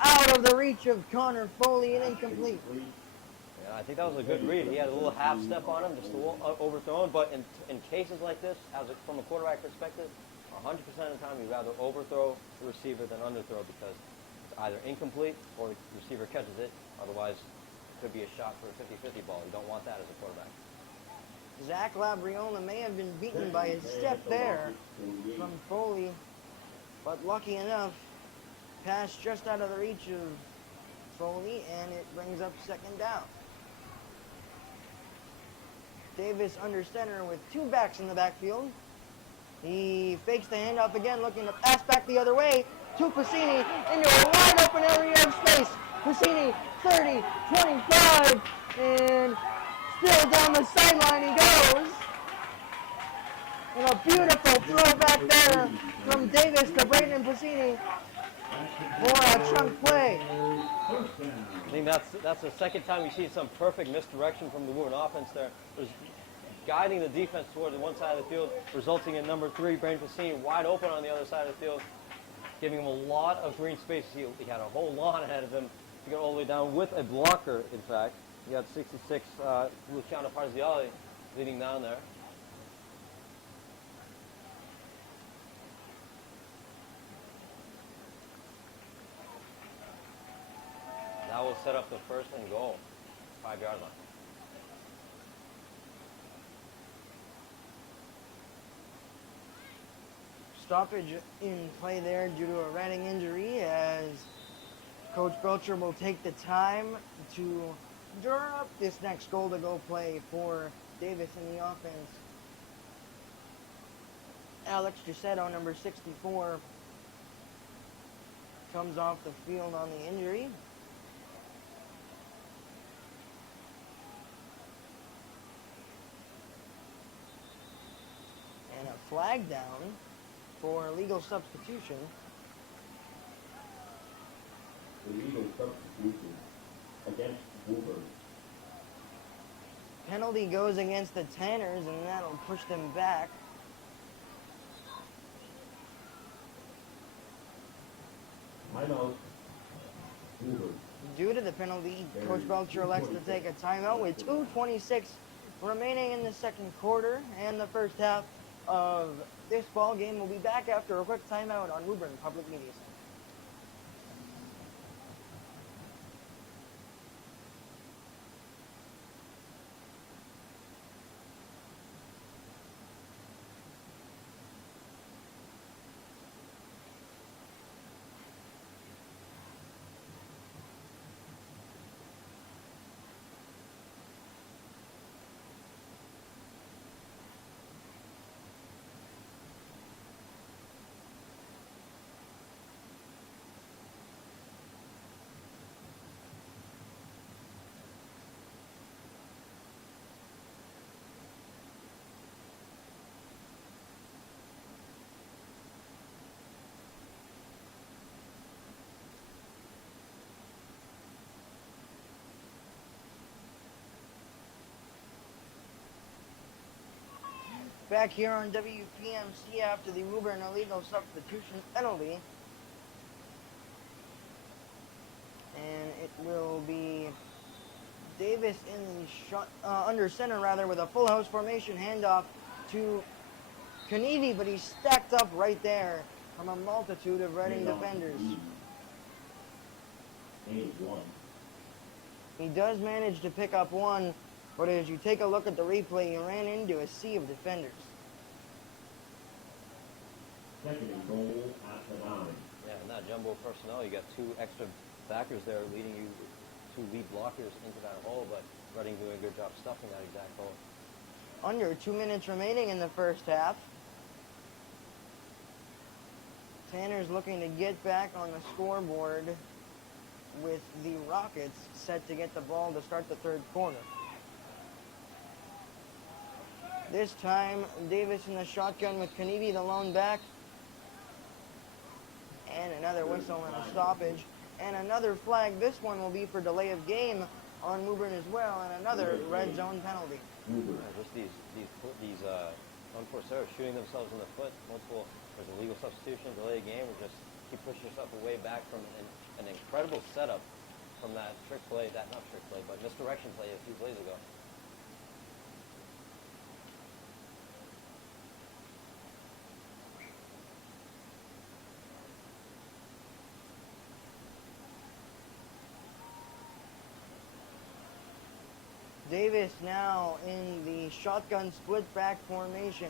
out of the reach of Connor Foley and incomplete. Yeah, I think that was a good read. He had a little half step on him, just a little overthrown. But in cases like this, from a quarterback perspective, 100% of the time, you'd rather overthrow the receiver than underthrow because it's either incomplete or the receiver catches it. Otherwise, it could be a shot for a 50-50 ball. You don't want that as a quarterback. Zach Labriola may have been beaten by a step there from Foley, but lucky enough, pass just out of the reach of Foley, and it brings up second down. Davis under center with two backs in the backfield. He fakes the handoff again, looking to pass back the other way to Pacini into a wide open area of space. Pacini, 30, 25, and still down the sideline he goes. And a beautiful throw back there from Davis to Brayden Pacini for a chunk play. I think that's the second time you see some perfect misdirection from the Woburn offense there. It was guiding the defense toward the one side of the field, resulting in number 3, Brayden Pacini, wide open on the other side of the field, giving him a lot of green space. He had a whole lawn ahead of him to get all the way down with a blocker, in fact. He got 66, Luciano Parziale leading down there. That will set up the first and goal, 5-yard line. Stoppage in play there due to a Reading injury as Coach Belcher will take the time to draw up this next goal-to-go play for Davis in the offense. Alex Giusetto, number 64, comes off the field on the injury. And a flag down for legal substitution. Illegal substitution against Woburn. Penalty goes against the Tanners, and that'll push them back. Timeout. Woburn. Due to the penalty, Coach Belcher elects to take a timeout with 2:26 remaining in the second quarter and the first half of this ball game. Will be back after a quick timeout on Woburn Public Media Center. Back here on WPMC after the Woburn illegal substitution penalty. And it will be Davis in the shot, under center rather, with a full house formation handoff to Kanivi, but he's stacked up right there from a multitude of Reading defenders. He does manage to pick up one, but as you take a look at the replay, he ran into a sea of defenders. Second and goal at the 9. Yeah, and that jumbo personnel, you got 2 extra backers there leading you, 2 lead blockers into that hole, but Reading doing a good job stuffing that exact hole. Under 2 minutes remaining in the first half. Tanner's looking to get back on the scoreboard with the Rockets set to get the ball to start the third quarter. This time, Davis in the shotgun with Kanivi, the lone back. And another whistle and a stoppage. And another flag. This one will be for delay of game on Woburn as well. And another red zone penalty. Just these unforced errors, shooting themselves in the foot. There's a legal substitution, delay of game, or just keep pushing yourself away back from an incredible setup from that trick play, not trick play, but misdirection play a few plays ago. Davis now in the shotgun split back formation.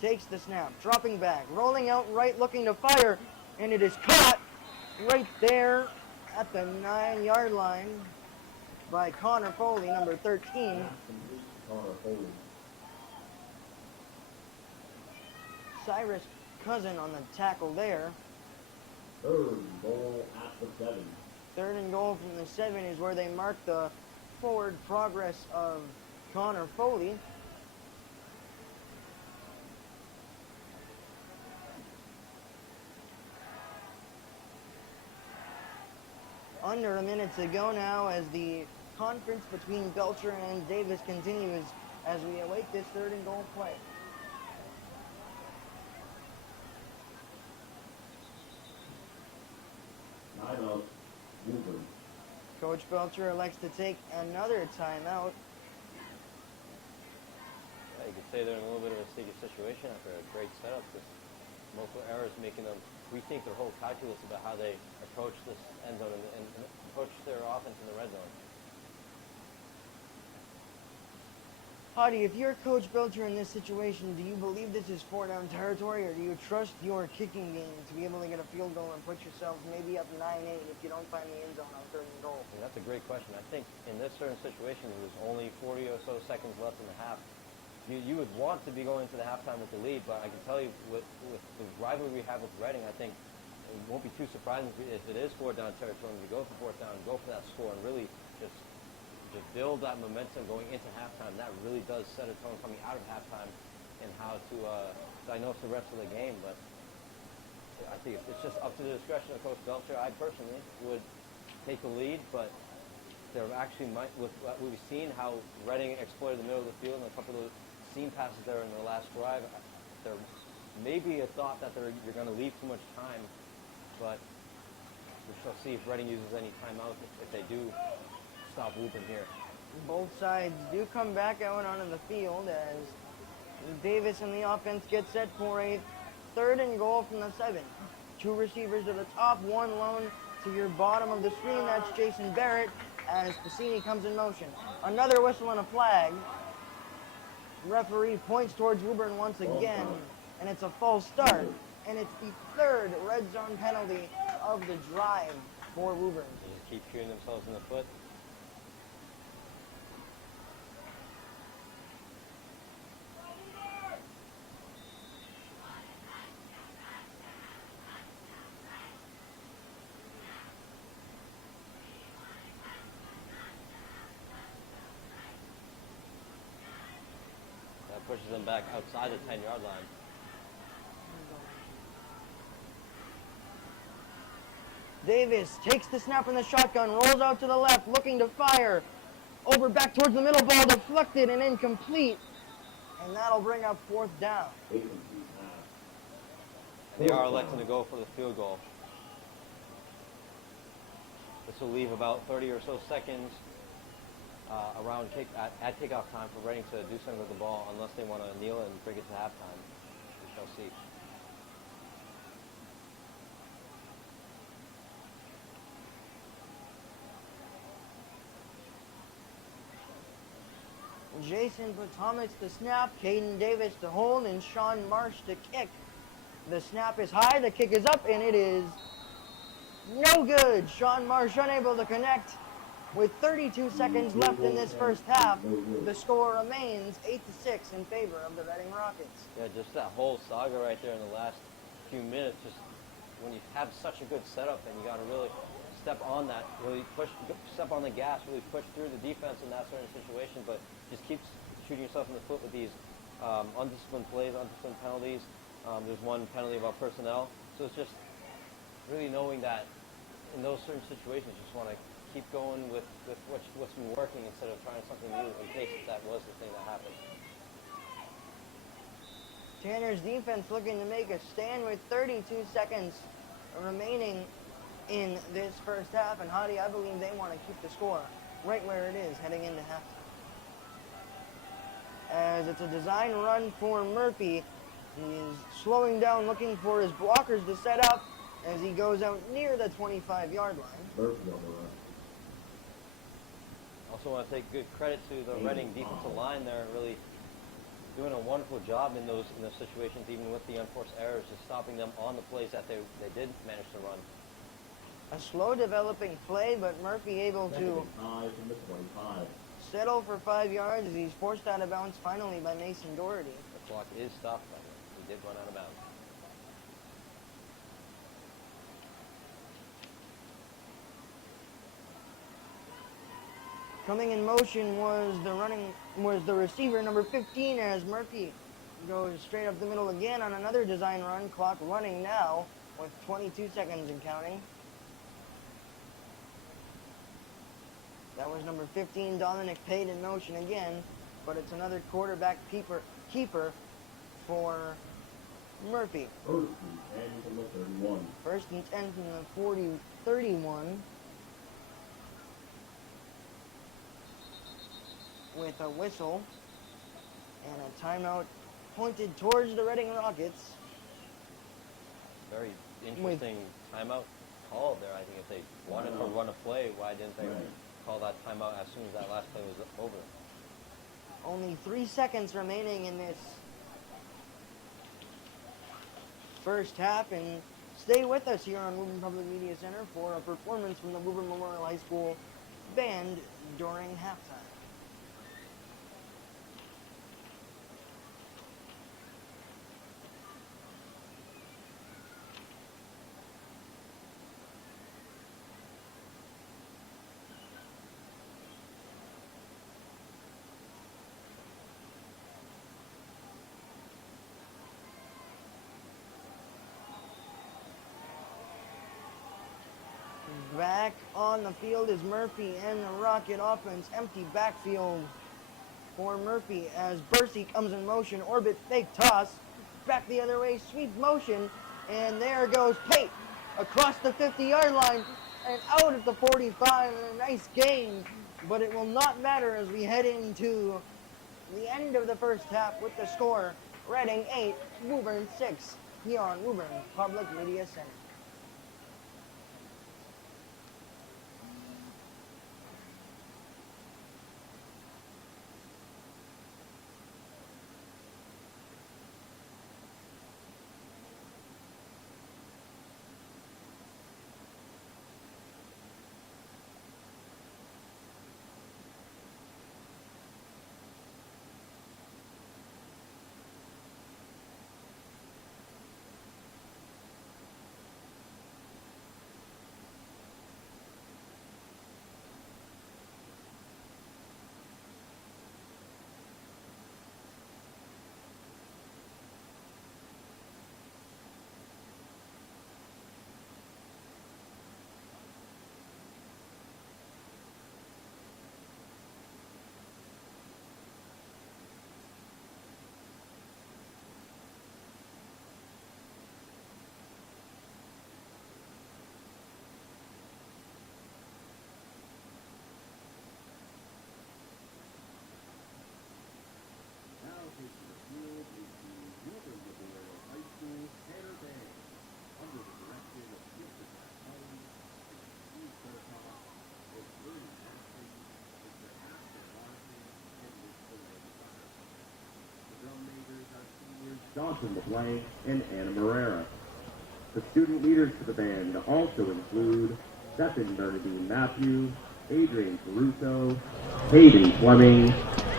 Takes the snap, dropping back, rolling out right, looking to fire, and it is caught right there at the 9-yard line by Connor Foley, number 13. Cyrus Cousin on the tackle there. Third goal at the 7. 3rd and goal from the 7 is where they mark the forward progress of Connor Foley. Under a minute to go now as the conference between Belcher and Davis continues as we await this 3rd and goal play. Timeout. Woburn. Coach Belcher elects to take another timeout. Yeah, you could say they're in a little bit of a sticky situation after a great setup. Just multiple errors making them rethink their whole calculus about how they approach this end zone and approach their offense in the red zone. Hadi, if you're Coach Belcher in this situation, do you believe this is 4-down territory, or do you trust your kicking game to be able to get a field goal and put yourselves maybe up 9-8 if you don't find the end zone on 3rd and goal? And that's a great question. I think in this certain situation, there's only 40 or so seconds left in the half. You would want to be going to the halftime with the lead, but I can tell you with the rivalry we have with Reading, I think it won't be too surprising if it is 4-down territory and we go for 4th down, go for that score, and really just build that momentum going into halftime. That really does set a tone coming out of halftime and how to diagnose the rest of the game. But I think it's just up to the discretion of Coach Belcher. I personally would take the lead, but there actually might, with what we've seen, how Reading exploited the middle of the field and a couple of seam passes there in the last drive. There may be a thought that you're going to leave too much time, but we shall see if Reading uses any timeout if they do stop Woburn here. Both sides do come back out onto the field as Davis and the offense get set for a 3rd and goal from the 7. 2 receivers to the top, 1 lone to your bottom of the screen. That's Jason Barrett as Pacini comes in motion. Another whistle and a flag. Referee points towards Woburn once again, and it's a false start. And it's the 3rd red zone penalty of the drive for Woburn. They just keep shooting themselves in the foot. That pushes them back outside the 10-yard line. Davis takes the snap in the shotgun, rolls out to the left, looking to fire. Over back towards the middle, ball deflected and incomplete. And that'll bring up 4th down. They are electing to go for the field goal. This will leave about 30 or so seconds around at kickoff time for Reading to do something with the ball, unless they want to kneel and bring it to halftime. We shall see. Jason Potomac the snap, Caden Davis to hold, and Sean Marsh to kick. The snap is high, the kick is up, and it is no good. Sean Marsh unable to connect. With 32 seconds left in this first half, the score remains 8-6 in favor of the Reading Rockets. Yeah, just that whole saga right there in the last few minutes. Just when you have such a good setup, and you got to really step on that, really step on the gas, really push through the defense in that certain situation. But just keep shooting yourself in the foot with these undisciplined plays, undisciplined penalties. There's one penalty about personnel. So it's just really knowing that in those certain situations, you just want to keep going with what's been working instead of trying something new in case that was the thing that happened. Tanner's defense looking to make a stand with 32 seconds remaining in this first half. And Hadi, I believe they want to keep the score right where it is heading into halftime. As it's a design run for Murphy. He is slowing down, looking for his blockers to set up as he goes out near the 25-yard line. On Also want to take good credit to the Reading defensive line there, really doing a wonderful job in those situations, even with the unforced errors, just stopping them on the plays that they did manage to run. A slow developing play, but Murphy able to settle for 5 yards as he's forced out of bounds finally by Mason Doherty. The clock is stopped by him. He did run out of bounds. Coming in motion was the receiver number 15 as Murphy goes straight up the middle again on another design run. Clock running now with 22 seconds and counting. That was number 15, Dominic Pate, in motion again, but it's another quarterback keeper for Murphy. First and 10 from the 31. With a whistle and a timeout pointed towards the Reading Rockets. Very interesting timeout call there. I think if they wanted to run a play, why didn't they call that timeout as soon as that last play was over? Only 3 seconds remaining in this first half, and stay with us here on Woburn Public Media Center for a performance from the Woburn Memorial High School band during halftime. Back on the field is Murphy and the Rocket offense. Empty backfield for Murphy as Bursey comes in motion. Orbit fake toss. Back the other way, sweep motion. And there goes Pate across the 50-yard line and out at the 45. And a nice gain, but it will not matter as we head into the end of the first half with the score Reading 8, Woburn 6 here on Woburn Public Media Center. Johnson LeBlanc, and Anna Marrera. The student leaders for the band also include Stephen Bernadine Matthews, Adrian Caruso, Hayden Fleming,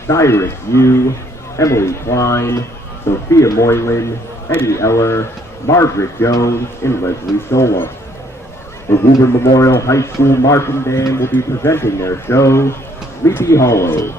Cyrus Yu, Emily Klein, Sophia Moylan, Eddie Eller, Margaret Jones, and Leslie Sola. The Woburn Memorial High School Marching Band will be presenting their show, Sleepy Hollow.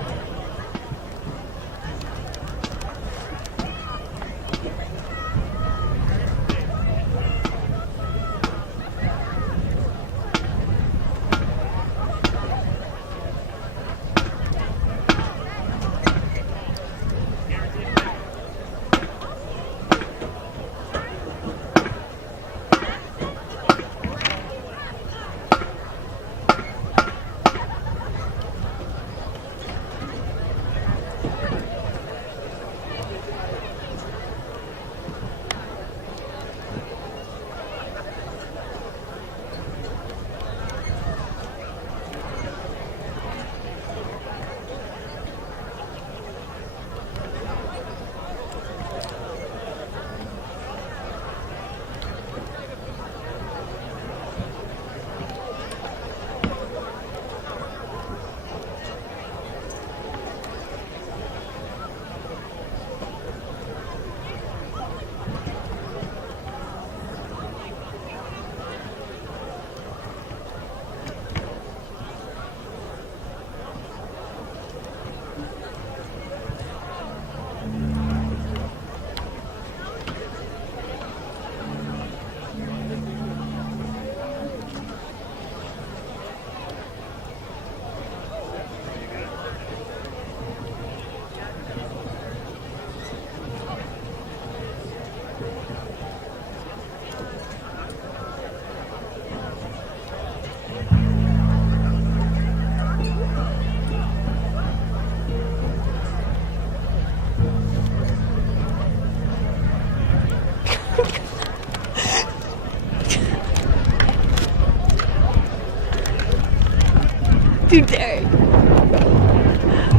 you dare?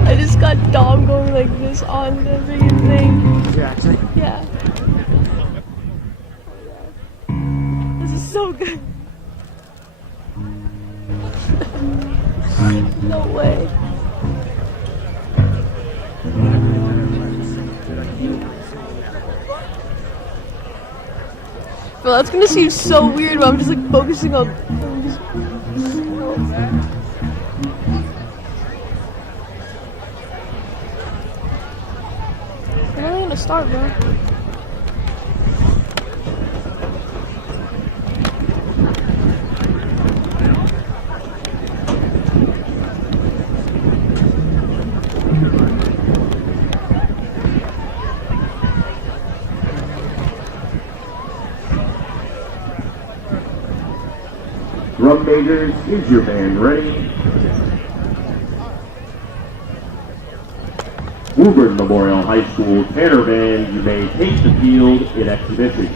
I just got Dom going like this on the freaking thing. Did you actually? Yeah. This is so good. No way. Bro, that's gonna seem so weird when I'm just like focusing on. When are they gonna start, bro? Drum majors, is your band ready? Woburn Memorial High School Tanner Band, you may take the field in exhibition.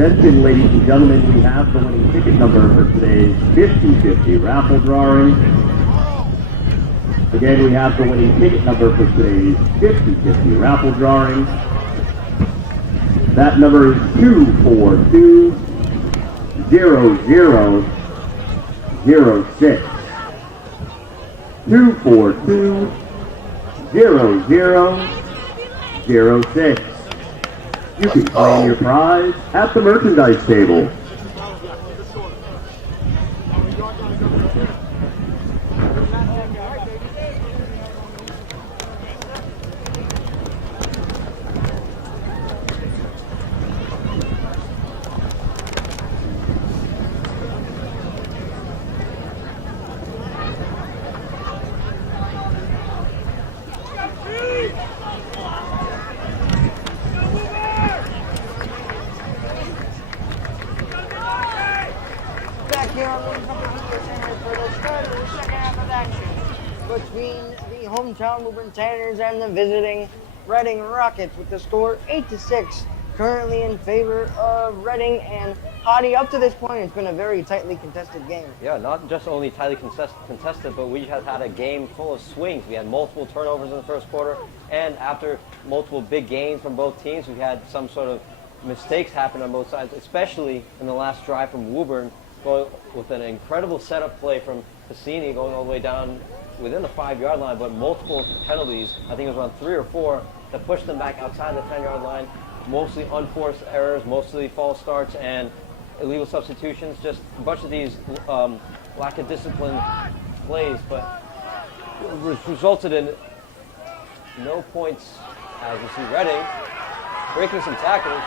Attention, ladies and gentlemen, we have the winning ticket number for today's 50-50 raffle drawing. Again, we have the winning ticket number for today's 50-50 raffle drawing. That number is 242-0006. 242-0006. You can claim your prize at the merchandise table. Back here on the Media Center for the start of the second half of action between the hometown Woburn Tanners and the visiting Reading Rockets, with the score 8-6, currently in favor of Reading. And Hadi, up to this point, it's been a very tightly contested game. Yeah, not just only tightly contested, but we have had a game full of swings. We had multiple turnovers in the first quarter, and after multiple big gains from both teams, we had some sort of mistakes happen on both sides, especially in the last drive from Woburn, going with an incredible setup play from Cassini going all the way down within the 5-yard line, but multiple penalties. I think it was around 3 or 4 that pushed them back outside the 10-yard line. Mostly unforced errors, mostly false starts and illegal substitutions. Just a bunch of these lack of discipline plays, but resulted in no points. As you see, Reading breaking some tackles.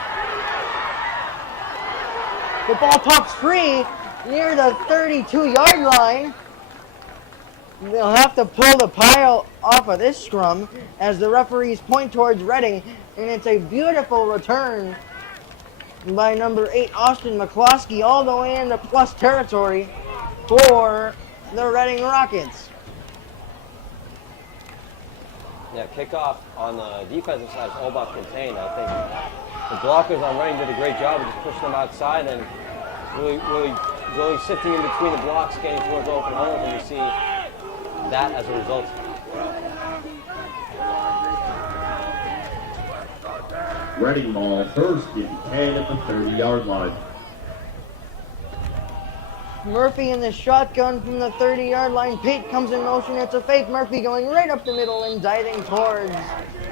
The ball pops free near the 32-yard line. They'll have to pull the pile off of this scrum as the referees point towards Reading, and it's a beautiful return by number 8, Austin McCloskey, all the way into plus territory for the Reading Rockets. Yeah, kickoff on the defensive side is all about contained. I think the blockers on Reading did a great job of just pushing them outside and really sifting in between the blocks, getting towards open holes, and you see that as a result. Reading ball first and 10 at the 30-yard line. Murphy in the shotgun from the 30-yard line. Pate comes in motion. It's a fake. Murphy going right up the middle and diving towards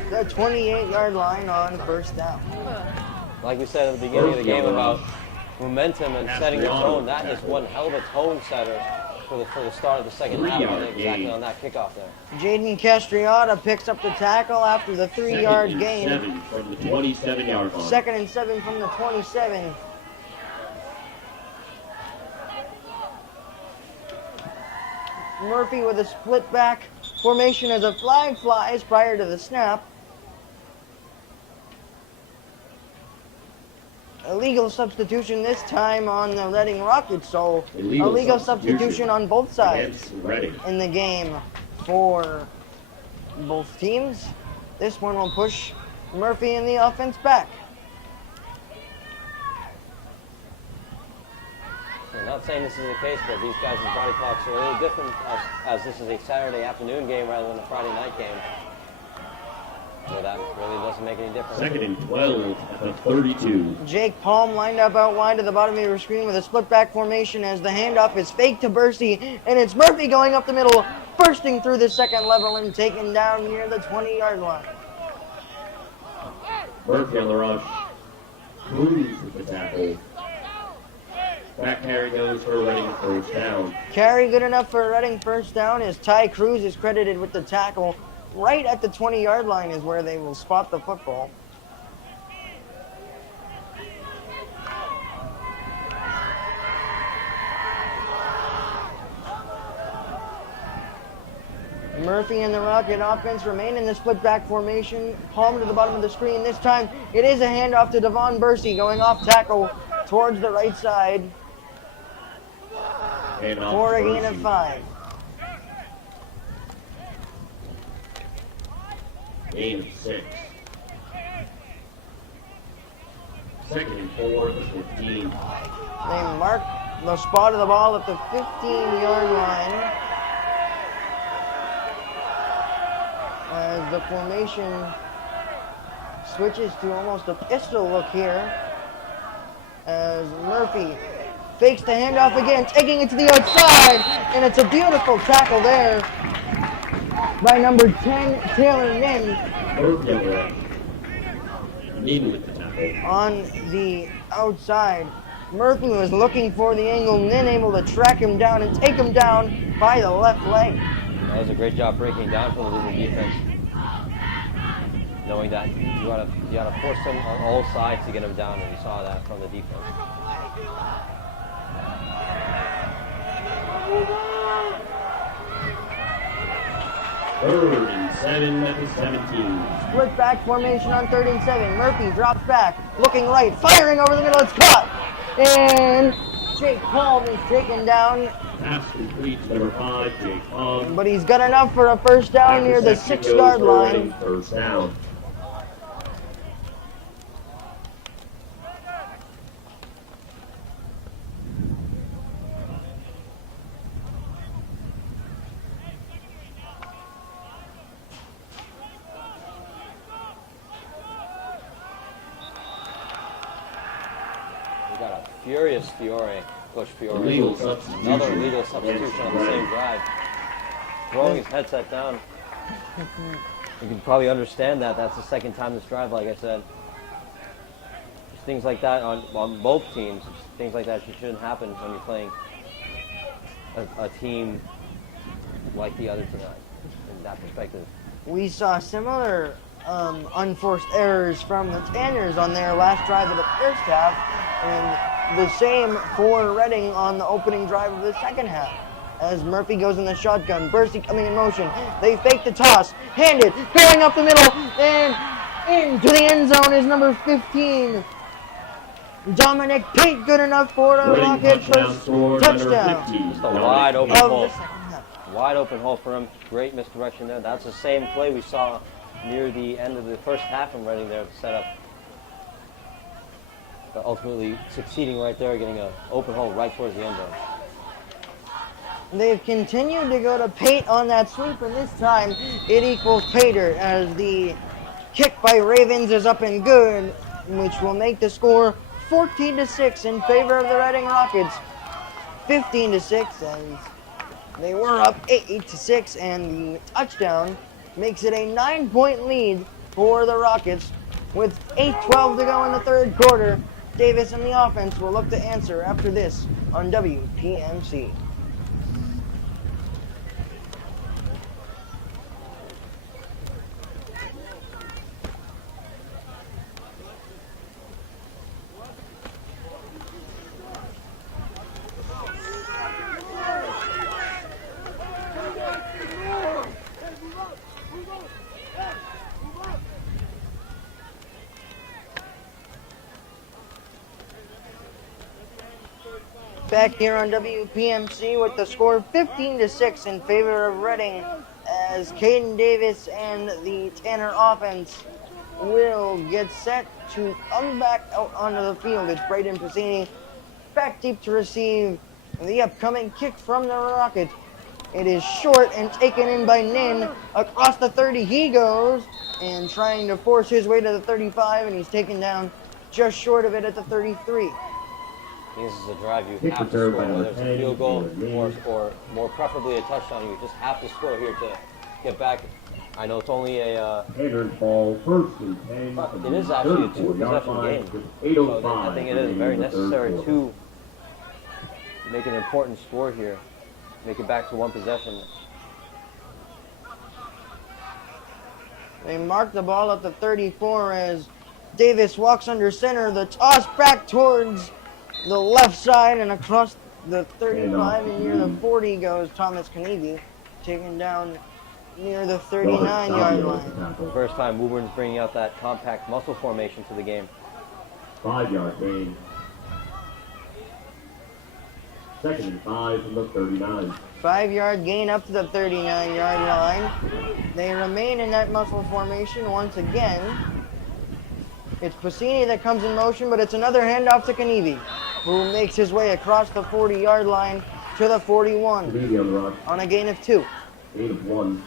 the 28-yard line on first down. Like we said at the beginning of the game about momentum and setting the tone, that is one hell of a tone setter for the start of the second half. I think exactly on that kickoff there. Jaden Castriota picks up the tackle after the 3-yard gain. 7 from the 27-yard line. 2nd and 7 from the 27. Murphy with a split back formation as a flag flies prior to the snap. Illegal substitution this time on the Reading Rockets, so illegal substitution on both sides in the game for both teams. This one will push Murphy in the offense back. I'm not saying this is the case, but these guys' body clocks are a little different as this is a Saturday afternoon game rather than a Friday night game. So that really doesn't make any difference. 2nd and 12 at the 32. Jake Palm lined up out wide to the bottom of your screen with a split back formation as the handoff is fake to Bursey, and it's Murphy going up the middle, bursting through the second level and taken down near the 20-yard line. Murphy on the rush. Cruz with the tackle. Back carry goes for Reading first down. Carry good enough for a Reading first down as Ty Cruz is credited with the tackle. Right at the 20-yard line is where they will spot the football. Murphy and the Rocket offense remain in the split back formation. Palm to the bottom of the screen. This time it is a handoff to Devon Bursey going off tackle towards the right side for a gain of 5. Gain of 6. Second and 4 at the 15. They mark the spot of the ball at the 15-yard line. As the formation switches to almost a pistol look here. As Murphy fakes the handoff again, taking it to the outside, and it's a beautiful tackle there by number 10, Taylor Nin, Nin with the tackle. on the outside. Murphy was looking for the angle, Nin able to track him down and take him down by the left leg. That was a great job breaking down for the Lutheran defense. Knowing that you gotta force him on all sides to get him down, and you saw that from the defense. Third and 7 at the 17. Split back formation on 3rd and 7. Murphy drops back, looking right, firing over the middle. It's caught. And Jake Palm is taken down, Pass complete to number 5, Jake Palm. but he's got enough for a first down near the Reception 6-yard goes for a line. running First down. We got a furious Fiore, Coach Fiore. Illegal substitution. Another illegal substitution on the same drive. Throwing his headset down. You can probably understand that. That's the second time this drive, like I said. Just things like that on both teams. Just things like that shouldn't happen when you're playing a team like the other tonight, in that perspective. We saw similar unforced errors from the Tanners on their last drive of the first half, and the same for Reading on the opening drive of the second half. As Murphy goes in the shotgun, Bursey coming in motion. They fake the toss, handed, going up the middle, and into the end zone is number 15. Dominic Pate, good enough for a Reading Rocket touchdown first scored under touchdown 15. Just a wide open of hole. the second half. Wide open hole for him. Great misdirection there. That's the same play we saw near the end of the first half from Reading there to set up. But ultimately succeeding right there, getting an open hole right towards the end zone. They've continued to go to Pate on that sweep, and this time it equals Pater as the kick by Ravens is up and good, which will make the score 14-6 in favor of the Reading Rockets. 15-6 as they were up 8-6, and the touchdown makes it a 9-point lead for the Rockets. With 8:12 to go in the third quarter, Davis and the offense will look to answer after this on WPMC. Back here on WPMC with the score 15-6 in favor of Reading, as Caden Davis and the Tanner offense will get set to come back out onto the field. It's Braden Piscini back deep to receive the upcoming kick from the Rockets. It is short and taken in by Nin. Across the 30 he goes, and trying to force his way to the 35, and he's taken down just short of it at the 33. This is a drive you Kick have to return score, by whether it's a number field goal 10, or more preferably a touchdown. You just have to score here to get back. I know it's only a, Pater's ball, first and 10. but from it is the actually a 34-yard two-possession line game. with So 8:05 I think it is remaining very in the third necessary quarter. to make an important score here, make it back to one possession. They mark the ball at the 34 as Davis walks under center. The toss back towards the left side and across the 35 and near the 40 goes Thomas Kanevi, taken down near the 39-yard line. First time Woburn's bringing out that compact muscle formation to the game. 5-yard gain. Second and 5 from the 39. 5-yard gain up to the 39-yard line. They remain in that muscle formation once again. It's Pasini that comes in motion, but it's another handoff to Kanivi, who makes his way across the 40-yard line to the 41 Kanivi on the run. on a gain of 2. Gain of 1.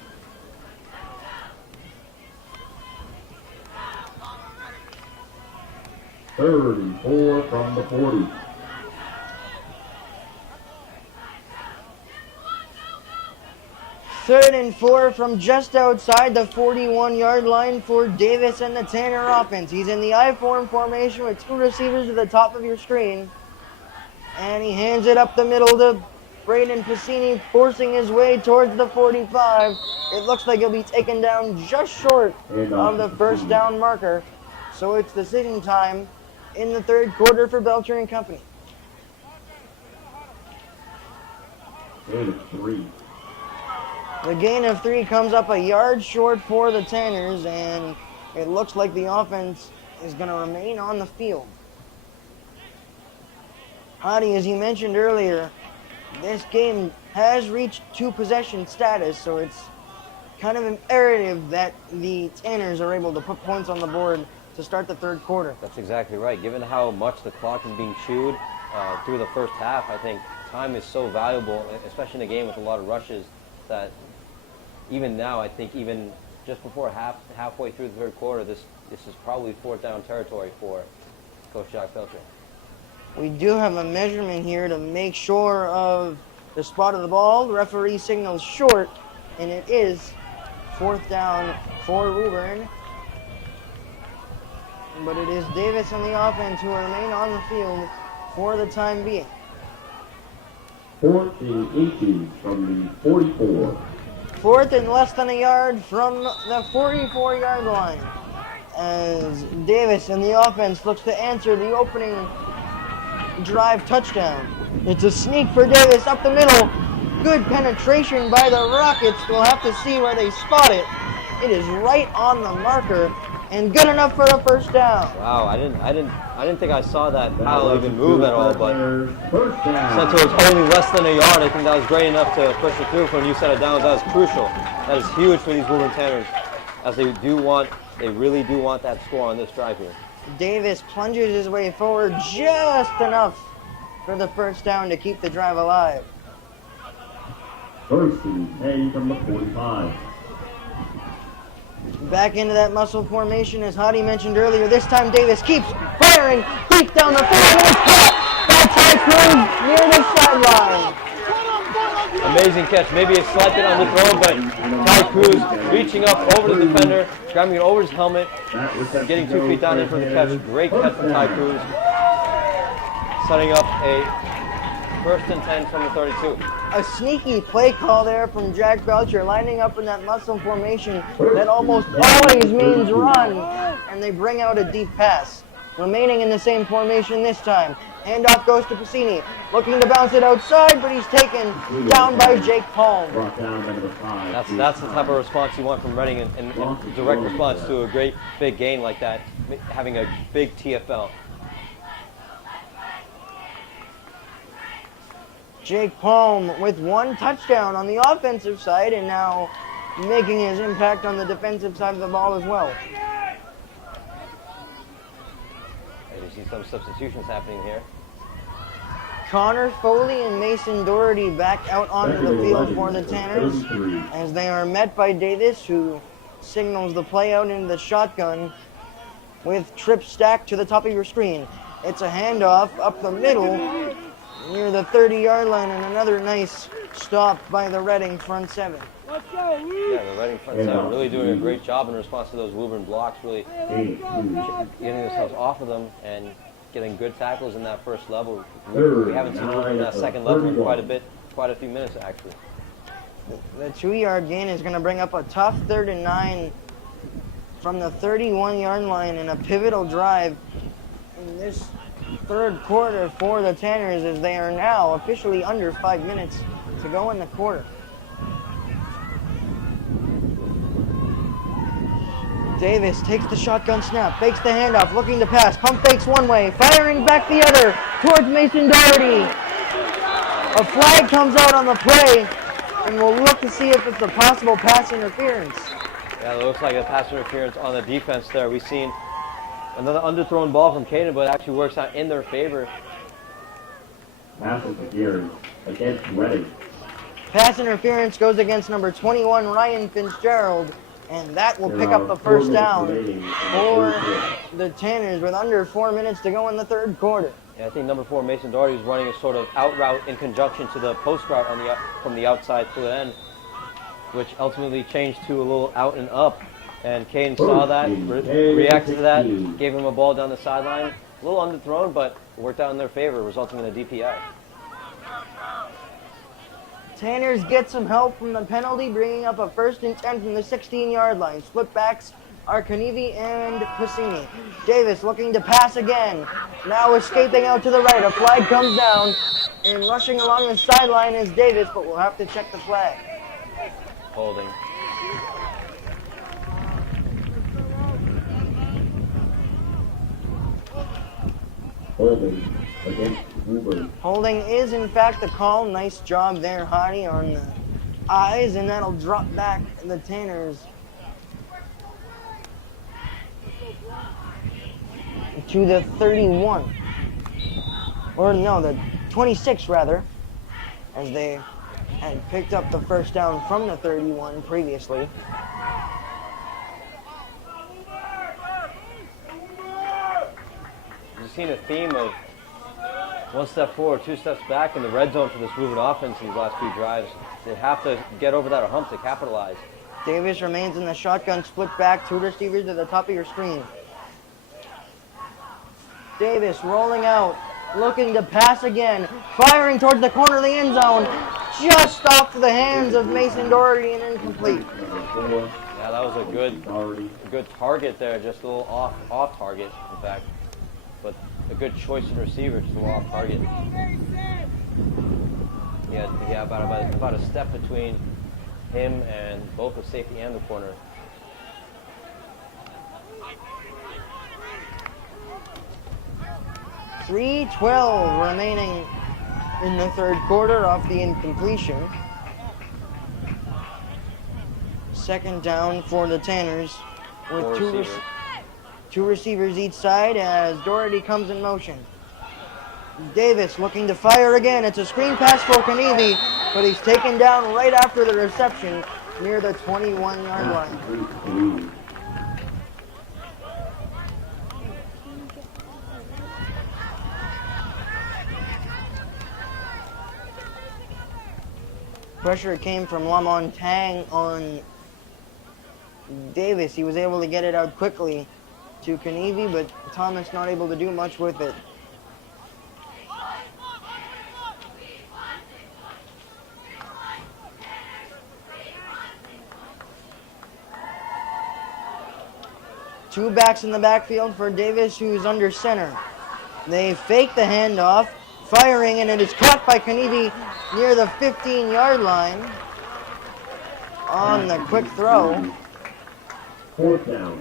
Third and 4 from the 40. Third and 4 from just outside the 41-yard line for Davis and the Tanner offense. He's in the I-form formation with 2 receivers at the top of your screen. And he hands it up the middle to Braden Pasini, forcing his way towards the 45. It looks like he'll be taken down just short of the first down marker. So it's decision time in the third quarter for Belcher and Company. Gain of 3. The gain of 3 comes up a yard short for the Tanners, and it looks like the offense is going to remain on the field. Hadi, as you mentioned earlier, this game has reached 2-possession status, so it's kind of imperative that the Tanners are able to put points on the board to start the third quarter. That's exactly right. Given how much the clock is being chewed through the first half, I think time is so valuable, especially in a game with a lot of rushes, that even now, I think even just before halfway through the third quarter, this is probably 4th down territory for Coach Jack Belcher. We do have a measurement here to make sure of the spot of the ball. The referee signals short, and it is 4th down for Woburn. But it is Davis and the offense who remain on the field for the time being. 4th and 18 from the 44. 4th and less than a yard from the 44-yard line, as Davis and the offense looks to answer the opening drive touchdown. It's a sneak for Davis up the middle. Good penetration by the Rockets. We'll have to see where they spot it. It is right on the marker and good enough for a first down. Wow, I didn't think I saw that pile even move at all, but First down. since it was only less than a yard, I think that was great enough to push it through for a new set of downs. That was crucial. That is huge for these Woburn Tanners, as they really do want that score on this drive here. Davis plunges his way forward just enough for the first down to keep the drive alive. First and 10 from the 45. Back into that muscle formation, as Hadi mentioned earlier. This time Davis keeps firing deep down the field, and it's caught by Ty Cruz near the sideline. Amazing catch. Maybe a slight bit on the throw, but Ty Cruz reaching up over the defender, grabbing it over his helmet, getting 2 feet down in for the catch. Great catch from Ty Cruz. Setting up a 1st and 10 from the 32. A sneaky play call there from Jack Belcher, lining up in that muscle formation that almost always means run, and they bring out a deep pass. Remaining in the same formation this time. Handoff goes to Pasini, looking to bounce it outside, but he's taken down by Jake Palm. Brought down by number 5. That's the type of response you want from Reading, and direct response to a great big gain like that, having a big TFL. Jake Palm with 1 touchdown on the offensive side, and now making his impact on the defensive side of the ball as well. And you see some substitutions happening here. Connor Foley and Mason Doherty back out onto the field for the Tanners, as they are met by Davis, who signals the play out into the shotgun with Tripp stacked to the top of your screen. It's a handoff up the middle near the 30-yard line, and another nice stop by the Reading front 7. Yeah, the Reading front 7 really doing a great job in response to those Woburn blocks, really getting themselves off of them and getting good tackles in that first level. We haven't seen Woburn in that second level in quite a few minutes actually. The 2-yard gain is going to bring up a tough 3rd and 9 from the 31-yard line, in a pivotal drive in this third quarter for the Tanners, as they are now officially under 5 minutes to go in the quarter. Davis takes the shotgun snap, fakes the handoff, looking to pass, pump fakes one way, firing back the other towards Mason Doherty. A flag comes out on the play, and we'll look to see if it's a possible pass interference. Yeah, it looks like a pass interference on the defense there. We've seen Another underthrown ball from Caden, but it actually works out in their favor. Pass interference against Reading. Pass interference goes against number 21, Ryan Fitzgerald, and that will pick up the first down for the Tanners with under 4 minutes to go in the third quarter. Yeah, I think number 4, Mason Doherty, was running a sort of out route in conjunction to the post route on the from the outside to the end, which ultimately changed to a little out and up. And Caden saw that, reacted to that, gave him a ball down the sideline. A little underthrown, but worked out in their favor, resulting in a DPI. Tanners get some help from the penalty, bringing up a 1st and 10 from the 16-yard line. Split backs are Kanevi and Piscini. Davis looking to pass again. Now escaping out to the right. A flag comes down, and rushing along the sideline is Davis, but we'll have to check the flag. Holding. Holding against Woburn. Holding is in fact the call. Nice job there, Hardy, on the eyes, and that'll drop back the Tanners to the 31. Or no, the 26 rather, as they had picked up the first down from the 31 previously. You've seen a theme of 1 step forward, 2 steps back in the red zone for this moving offense in these last few drives. They have to get over that hump to capitalize. Davis remains in the shotgun, split back, 2 receivers at the top of your screen. Davis rolling out, looking to pass again, firing towards the corner of the end zone, just off the hands of Mason Doherty and incomplete. Yeah, that was a good target there, just a little off target, in fact. But a good choice in receiver, just a little off target. Yeah, about a step between him and both the safety and the corner. .3:12 remaining in the third quarter off the incompletion. Second down for the Tanners with two receivers each side as Doherty comes in motion. Davis looking to fire again. It's a screen pass for Kanevi, but he's taken down right after the reception near the 21-yard line. Pressure came from Lamontagne on Davis. He was able to get it out quickly to Kanevi, but Thomas not able to do much with it. Two backs in the backfield for Davis, who's under center. They fake the handoff, firing, and it is caught by Kanevi near the 15-yard line on the quick throw. Fourth down.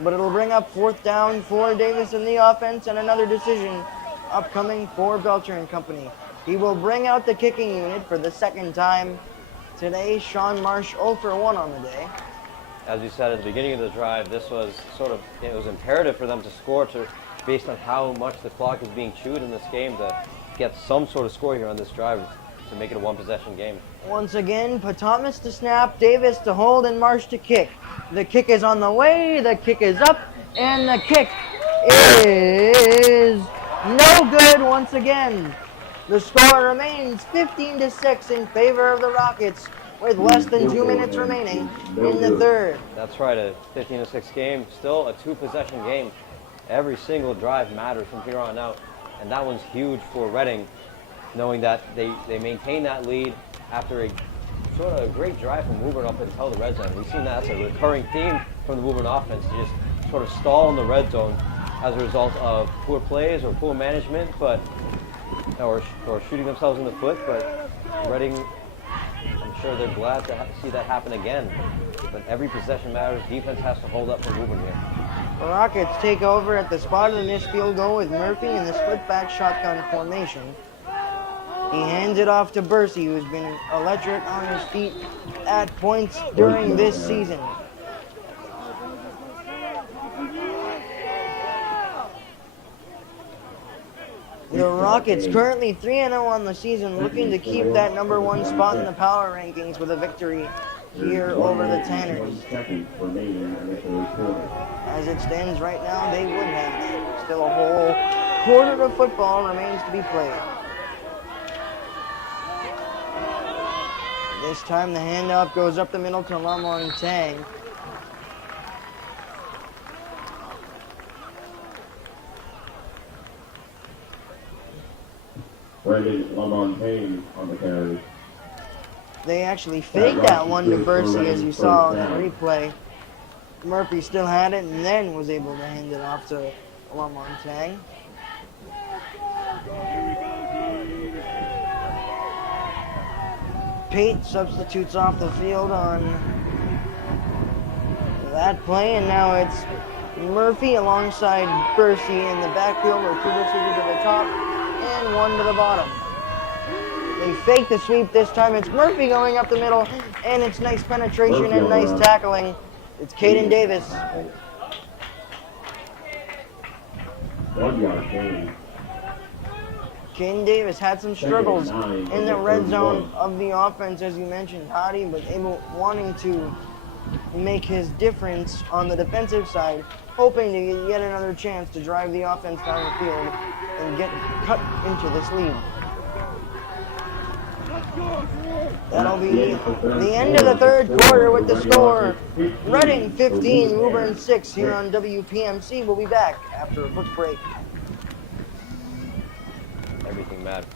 But it'll bring up 4th down for Davis in the offense, and another decision upcoming for Belcher and company. He will bring out the kicking unit for the second time today. Sean Marsh 0 for 1 on the day. As you said at the beginning of the drive, this was it was imperative for them to score based on how much the clock is being chewed in this game to get some sort of score here on this drive to make it a 1-possession game. Once again, Thomas to snap, Davis to hold, and Marsh to kick. The kick is on the way, the kick is up, and the kick is no good once again. The score remains 15-6 in favor of the Rockets with less than 2 minutes remaining in the third. That's right, a 15-6 game, still a 2-possession game. Every single drive matters from here on out, and that one's huge for Reading, knowing that they maintain that lead after a sort of a great drive from Woburn up until the red zone. We've seen that as a recurring theme from the Woburn offense, to just sort of stall in the red zone as a result of poor plays or poor management, or shooting themselves in the foot. But Reading, I'm sure they're glad to see that happen again. But every possession matters. Defense has to hold up for Woburn here. The Rockets take over at the spot of the missed field goal with Murphy in the split-back shotgun formation. He hands it off to Bursey, who's been electric on his feet at points during this season. The Rockets currently 3-0 on the season, looking to keep that number 1 spot in the power rankings with a victory here over the Tanners. As it stands right now, they would have. Still a whole quarter of football remains to be played. This time the handoff goes up the middle to Lamont Tang. Brandon Lamontagne on the carry. They actually faked that one to Bursey, as you saw in the replay. Murphy still had it and then was able to hand it off to Lamont Tang. Pate substitutes off the field on that play, and now it's Murphy alongside Bursey in the backfield with 2 receivers to the top and 1 to the bottom. They fake the sweep this time. It's Murphy going up the middle, and it's nice penetration and nice tackling. It's Caden Davis. 1 yard gain. Caden Davis had some struggles in the red zone of the offense, as you mentioned. Hadi was wanting to make his difference on the defensive side, hoping to get yet another chance to drive the offense down the field and get cut into this lead. That'll be the end of the 3rd quarter with the score. Reading 15, Woburn 6 here on WPMC. We'll be back after a quick break. Everything matters.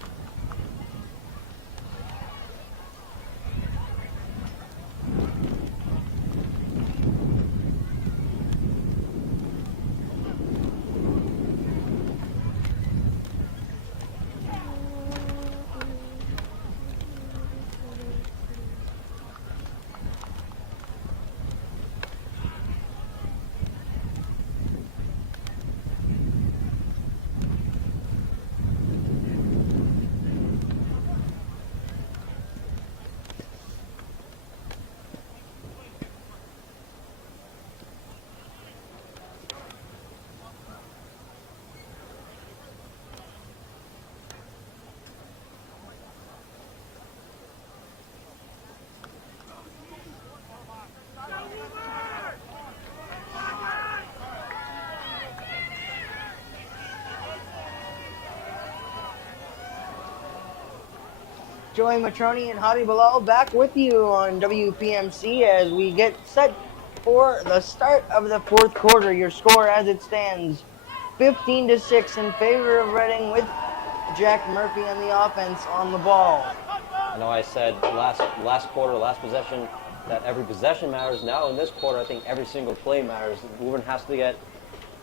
Joey Matroni and Hadi Bilal back with you on WPMC as we get set for the start of the 4th quarter. Your score as it stands, 15-6 in favor of Reading, with Jack Murphy and the offense on the ball. I know I said last quarter, last possession, that every possession matters. Now in this quarter, I think every single play matters. Woburn has to get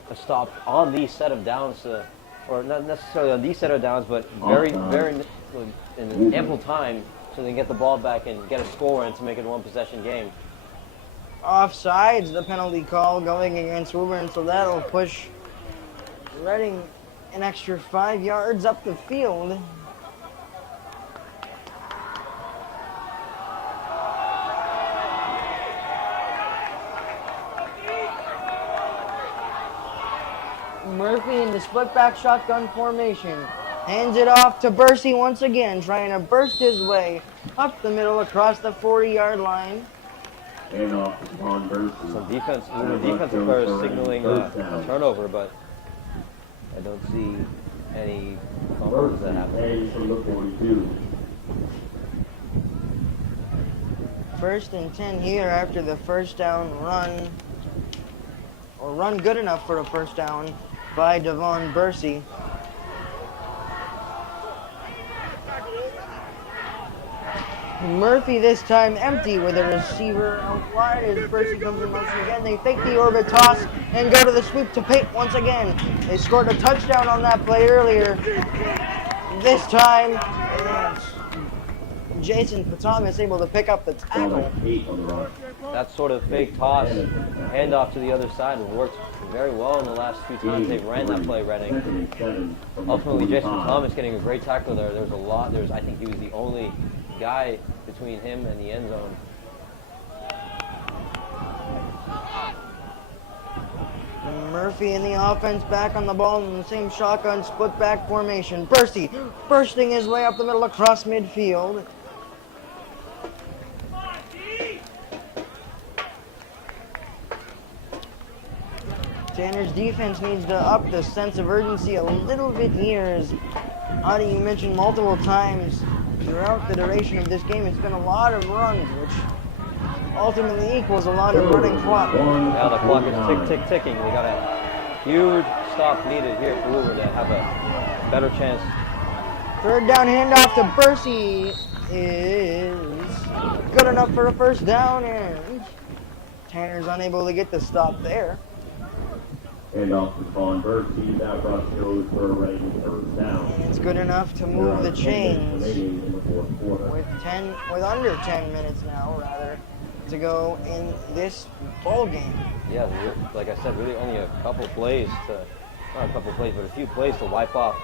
a stop on these set of downs, or not necessarily on these set of downs, but very in ample time, so they can get the ball back and get a score and to make it a 1-possession game. Offsides, the penalty call going against Woburn, so that'll push Reading an extra 5 yards up the field. Murphy in the split back shotgun formation. Hands it off to Bursey once again, trying to burst his way up the middle across the 40-yard line. And off to Vaughn Bursey. Some defensive players signaling a turnover, but I don't see any fumbles that happen. From the 42. 1st and 10 here after the first down run, or run good enough for a first down by Devon Bursey. Murphy this time empty with a receiver out wide as Bursey comes in motion again. They fake the orbit toss and go to the sweep to Pate once again. They scored a touchdown on that play earlier. This time, Jason Patam is able to pick up the tackle. That sort of fake toss, handoff to the other side, has worked very well in the last few times they've ran that play, Reading. Ultimately, Jason Thomas getting a great tackle there. I think he was the only guy between him and the end zone. Murphy in the offense, back on the ball in the same shotgun split back formation. Bursey bursting his way up the middle across midfield. Tanner's defense needs to up the sense of urgency a little bit here. As Adi, you mentioned multiple times throughout the duration of this game, it's been a lot of runs, which ultimately equals a lot of running clock. Now the clock is ticking. We got a huge stop needed here for Woburn to have a better chance. Third down handoff to Bursey is good enough for a first down, and Tanner's unable to get the stop there. And off to Vaughn Bursey. That rush goes for a Reading first down. It's good enough to move the chains Remaining in the fourth quarter. with under 10 minutes now, rather, to go in this ball game. Yeah, like I said, really only a couple plays not a couple plays, but a few plays to wipe off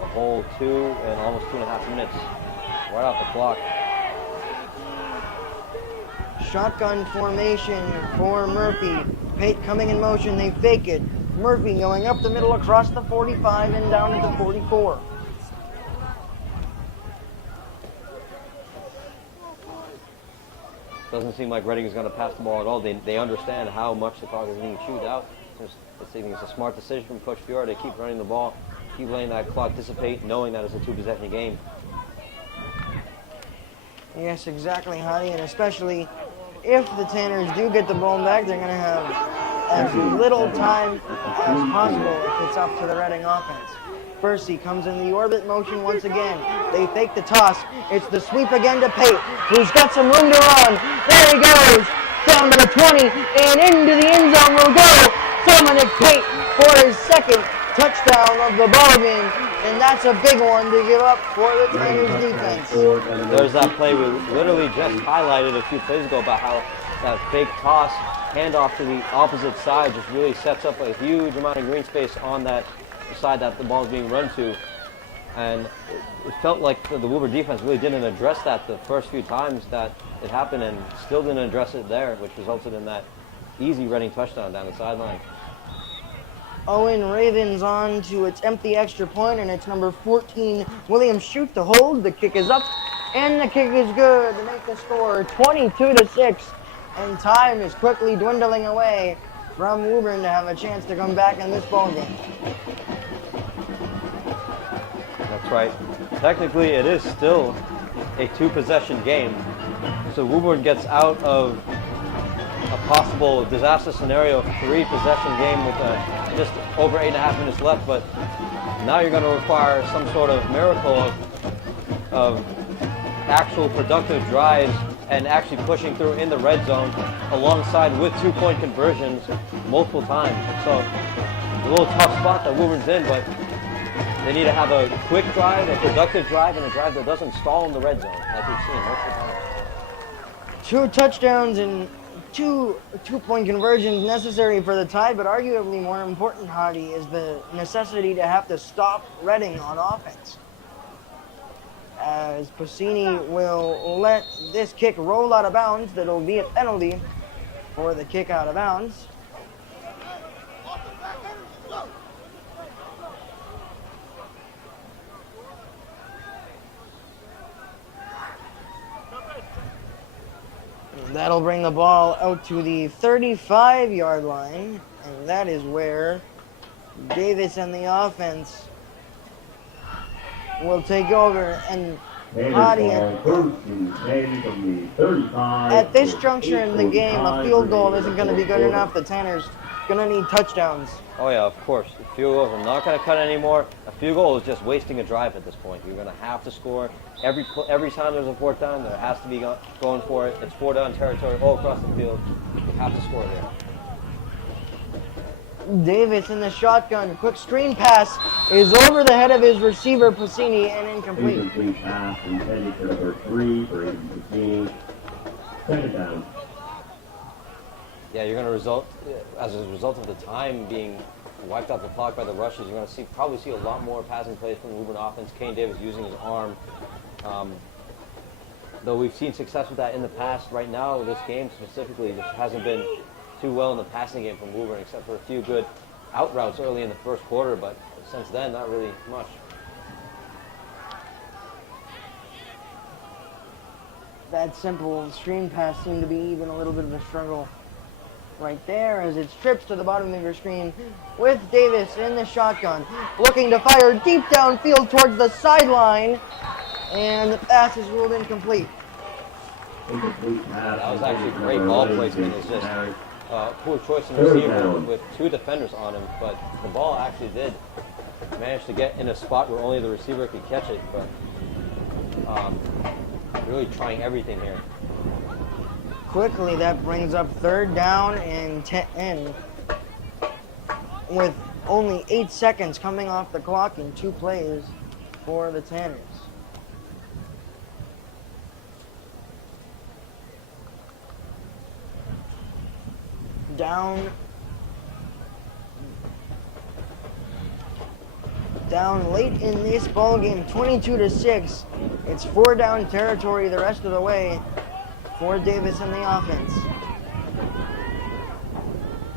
a whole 2 and almost 2.5 minutes right off the clock. Shotgun formation for Murphy. Pate coming in motion, they fake it. Murphy going up the middle across the 45 and down at the 44. Doesn't seem like Reading is going to pass the ball at all. They understand how much the clock is being chewed out. I think it's a smart decision from Coach Fiora to keep running the ball, keep letting that clock dissipate, knowing that it's a 2-possession game. Yes, exactly, Hadi, and especially if the Tanners do get the ball back, they're going to have as little time as possible if it's up to the Reading offense. Bursey comes in the orbit motion once again. They fake the toss. It's the sweep again to Pate, who's got some room to run. There he goes, down to the 20, and into the end zone will go Dominic Pate for his second touchdown of the ballgame, and that's a big one to give up for the Tanners defense. There's that play we literally just highlighted a few plays ago about how that fake toss handoff to the opposite side just really sets up a huge amount of green space on that side that the ball is being run to. And it felt like the Woburn defense really didn't address that the first few times that it happened, and still didn't address it there, which resulted in that easy Reading touchdown down the sideline. Owen Ravens on to its empty extra point, and it's number 14, William Shute to hold. The kick is up, and the kick is good to make the score 22-6. And time is quickly dwindling away from Woburn to have a chance to come back in this ball game. That's right. Technically, it is still a 2-possession game. So Woburn gets out of a possible disaster scenario, 3-possession game with just over 8.5 minutes left. But now you're going to require some sort of miracle of actual productive drives and actually pushing through in the red zone alongside with 2-point conversions multiple times. So a little tough spot that Woburn's in, but they need to have a quick drive, a productive drive, and a drive that doesn't stall in the red zone like we've seen most of the time. 2 touchdowns and 2-point conversions necessary for the tie, but arguably more important, Hadi, is the necessity to have to stop Reading on offense. As Pacini will let this kick roll out of bounds, that'll be a penalty for the kick out of bounds. That'll bring the ball out to the 35-yard line, and that is where Davis and the offense will take over. And Hadi, at this juncture in the game, a field goal isn't going to be good enough. The Tanners going to need touchdowns. Oh yeah, of course. Field goals are not going to cut anymore. A field goal is just wasting a drive at this point. You're going to have to score. Every time there's a 4th down, there has to be going for it. It's 4-down territory all across the field. You have to score there. Davis in the shotgun. Quick screen pass is over the head of his receiver, Pacini, and incomplete. Incomplete pass intended for number 3 for Aiden Pacini. 2nd down. Yeah, you're going to as a result of the time being wiped off the clock by the rushes, you're going to probably see a lot more passing plays from the Woburn offense. Kane Davis using his arm. Though we've seen success with that in the past, right now this game specifically just hasn't been too well in the passing game from Woburn, except for a few good out routes early in the first quarter, but since then, not really much. That simple screen pass seemed to be even a little bit of a struggle right there as it strips to the bottom of your screen with Davis in the shotgun, looking to fire deep downfield towards the sideline, and the pass is ruled incomplete. That was actually great ball placement. It's just poor choice in receiver with two defenders on him, but the ball actually did manage to get in a spot where only the receiver could catch it, but really trying everything here. Quickly, that brings up 3rd down and 10 with only 8 seconds coming off the clock in 2 plays for the Tanners. Down late in this ball game, 22-6. It's 4-down territory the rest of the way for Davis and the offense.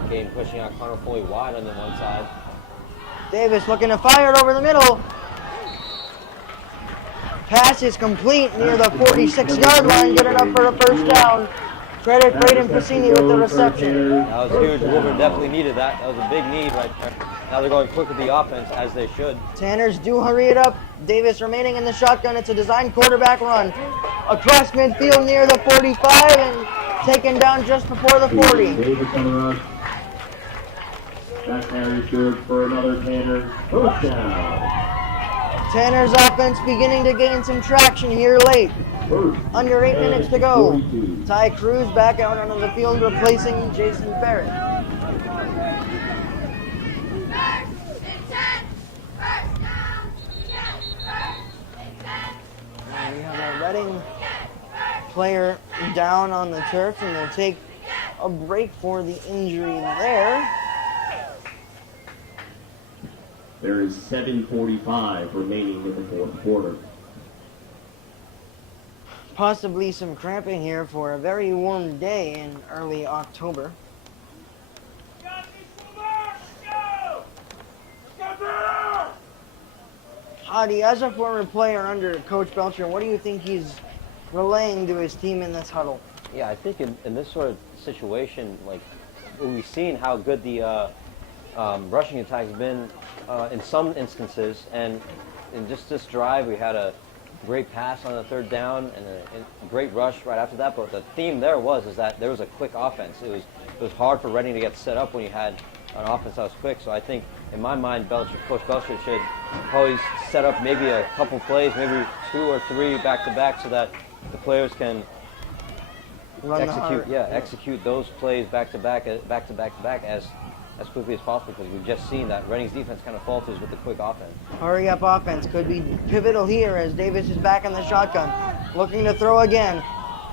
Game pushing out Connor Foley wide on the one side. Davis looking to fire it over the middle. Pass is complete near the 46-yard line, good enough for a 1st down. Credit Braden Piscini with the reception. That was huge. Woburn definitely needed that. That was a big need right there. Now they're going quick with the offense, as they should. Tanners do hurry it up. Davis remaining in the shotgun. It's a designed quarterback run. Across midfield near the 45 and taken down just before the 40. Davis on the rush. That carry good for another Tanner. First down. Tanner's offense beginning to gain some traction here late. Under 8 minutes to go. Ty Cruz back out onto the field replacing Jason Barrett. And we have a Reading player down on the turf, and we'll take a break for the injury there. There is 7:45 remaining in the 4th quarter. Possibly some cramping here for a very warm day in early October. Hadi, as a former player under Coach Belcher, what do you think he's relaying to his team in this huddle? Yeah, I think in this sort of situation, like we've seen how good the rushing attack has been in some instances, and in just this drive, we had a great pass on the 3rd down and a great rush right after that. But the theme there is that there was a quick offense. It was hard for Reading to get set up when you had an offense that was quick. So I think, in my mind, Coach Belcher should probably set up maybe a couple plays, maybe 2 or 3 back-to-back, so that the players can execute those plays back-to-back as quickly as possible, because we've just seen that Reading's defense kind of falters with the quick offense. Hurry up offense could be pivotal here as Davis is back in the shotgun. Looking to throw again.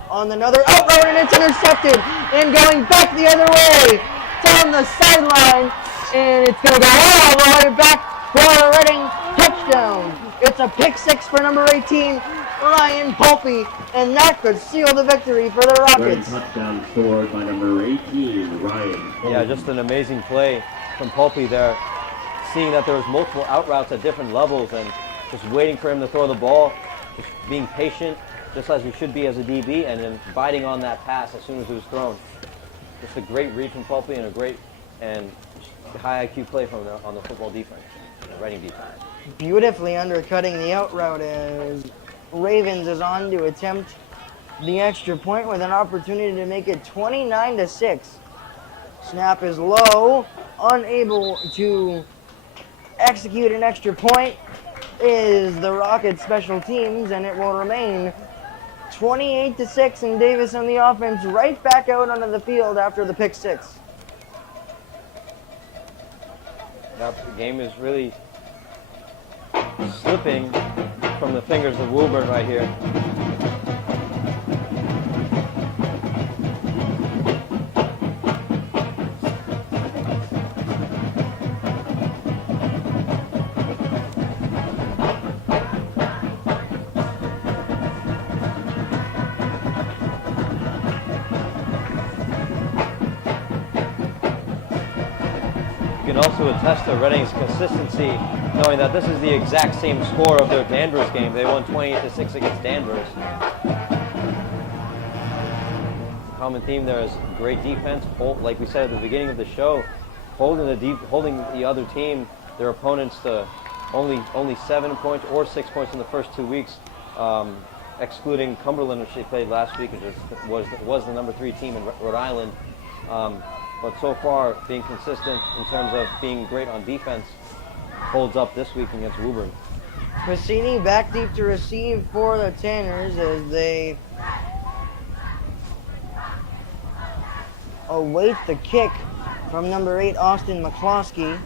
On another out route, and it's intercepted. And going back the other way. Down the sideline. And it's going to go all the way back for a Reading touchdown. It's a pick 6 for number 18, Ryan Pulpy. And that could seal the victory for the Rockets. Touchdown scored by number 18, Ryan. Yeah, just an amazing play from Pulpy there. Seeing that there was multiple out routes at different levels and just waiting for him to throw the ball, just being patient, just as you should be as a DB, and then biting on that pass as soon as it was thrown. Just a great read from Pulpy and a great and high IQ play on the football defense, the Reading defense. Beautifully undercutting the out route as Ravens is on to attempt the extra point with an opportunity to make it 29-6. Snap is low, unable to execute an extra point is the Rockets special teams, and it will remain 28-6, and Davis on the offense right back out onto the field after the pick 6. That game is really slipping from the fingers of Woburn right here. and also attest to Reading's consistency, knowing that this is the exact same score of their Danvers game. They won 28-6 against Danvers. The common theme there is great defense. Like we said at the beginning of the show, holding the other team, their opponents, to only 7 points or 6 points in the first 2 weeks, excluding Cumberland, which they played last week, which was the number 3 team in Rhode Island. But so far, being consistent in terms of being great on defense, holds up this week against Woburn. Cassini back deep to receive for the Tanners as they await the kick from number 8, Austin McCloskey.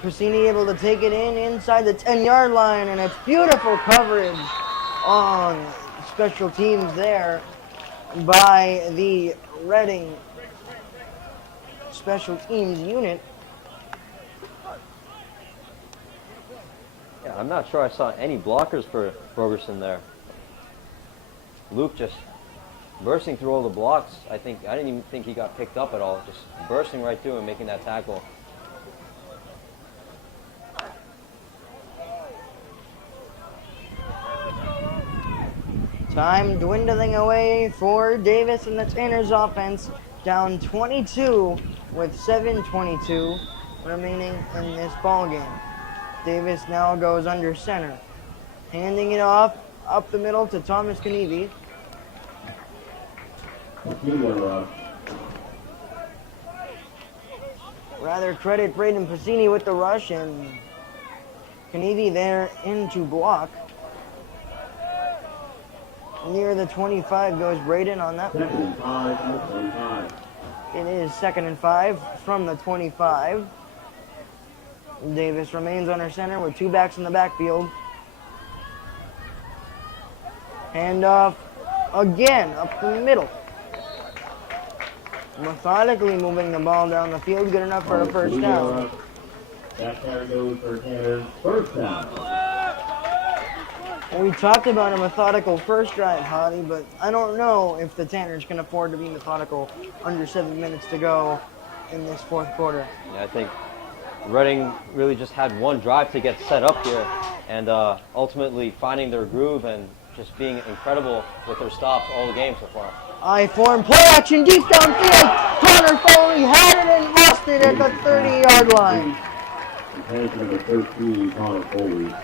Cassini able to take it inside the 10-yard line, and it's beautiful coverage on special teams there by the Reading special teams unit. Yeah, I'm not sure I saw any blockers for Rogerson there. Luke just bursting through all the blocks. I didn't even think he got picked up at all. Just bursting right through and making that tackle. Time dwindling away for Davis and the Tanners offense, down 22 with 7:22 remaining in this ball game. Davis now goes under center, handing it off up the middle to Thomas Kanivi. Rather credit Braden Piscini with the rush, and Kanivi there into block. Near the 25 goes Braden on that. It is 2nd and 5 from the 25. Davis remains under center with 2 backs in the backfield. Handoff again up the middle. Methodically moving the ball down the field, good enough for a first down. That carry goes for Tanner's first down. We talked about a methodical first drive, Hottie, but I don't know if the Tanners can afford to be methodical under 7 minutes to go in this fourth quarter. Yeah, I think Reading really just had one drive to get set up here, and ultimately finding their groove and just being incredible with their stops all the game so far. I-form play action deep downfield. Connor Foley had it and lost it at the 30-yard line. Page number 13, Connor Foley.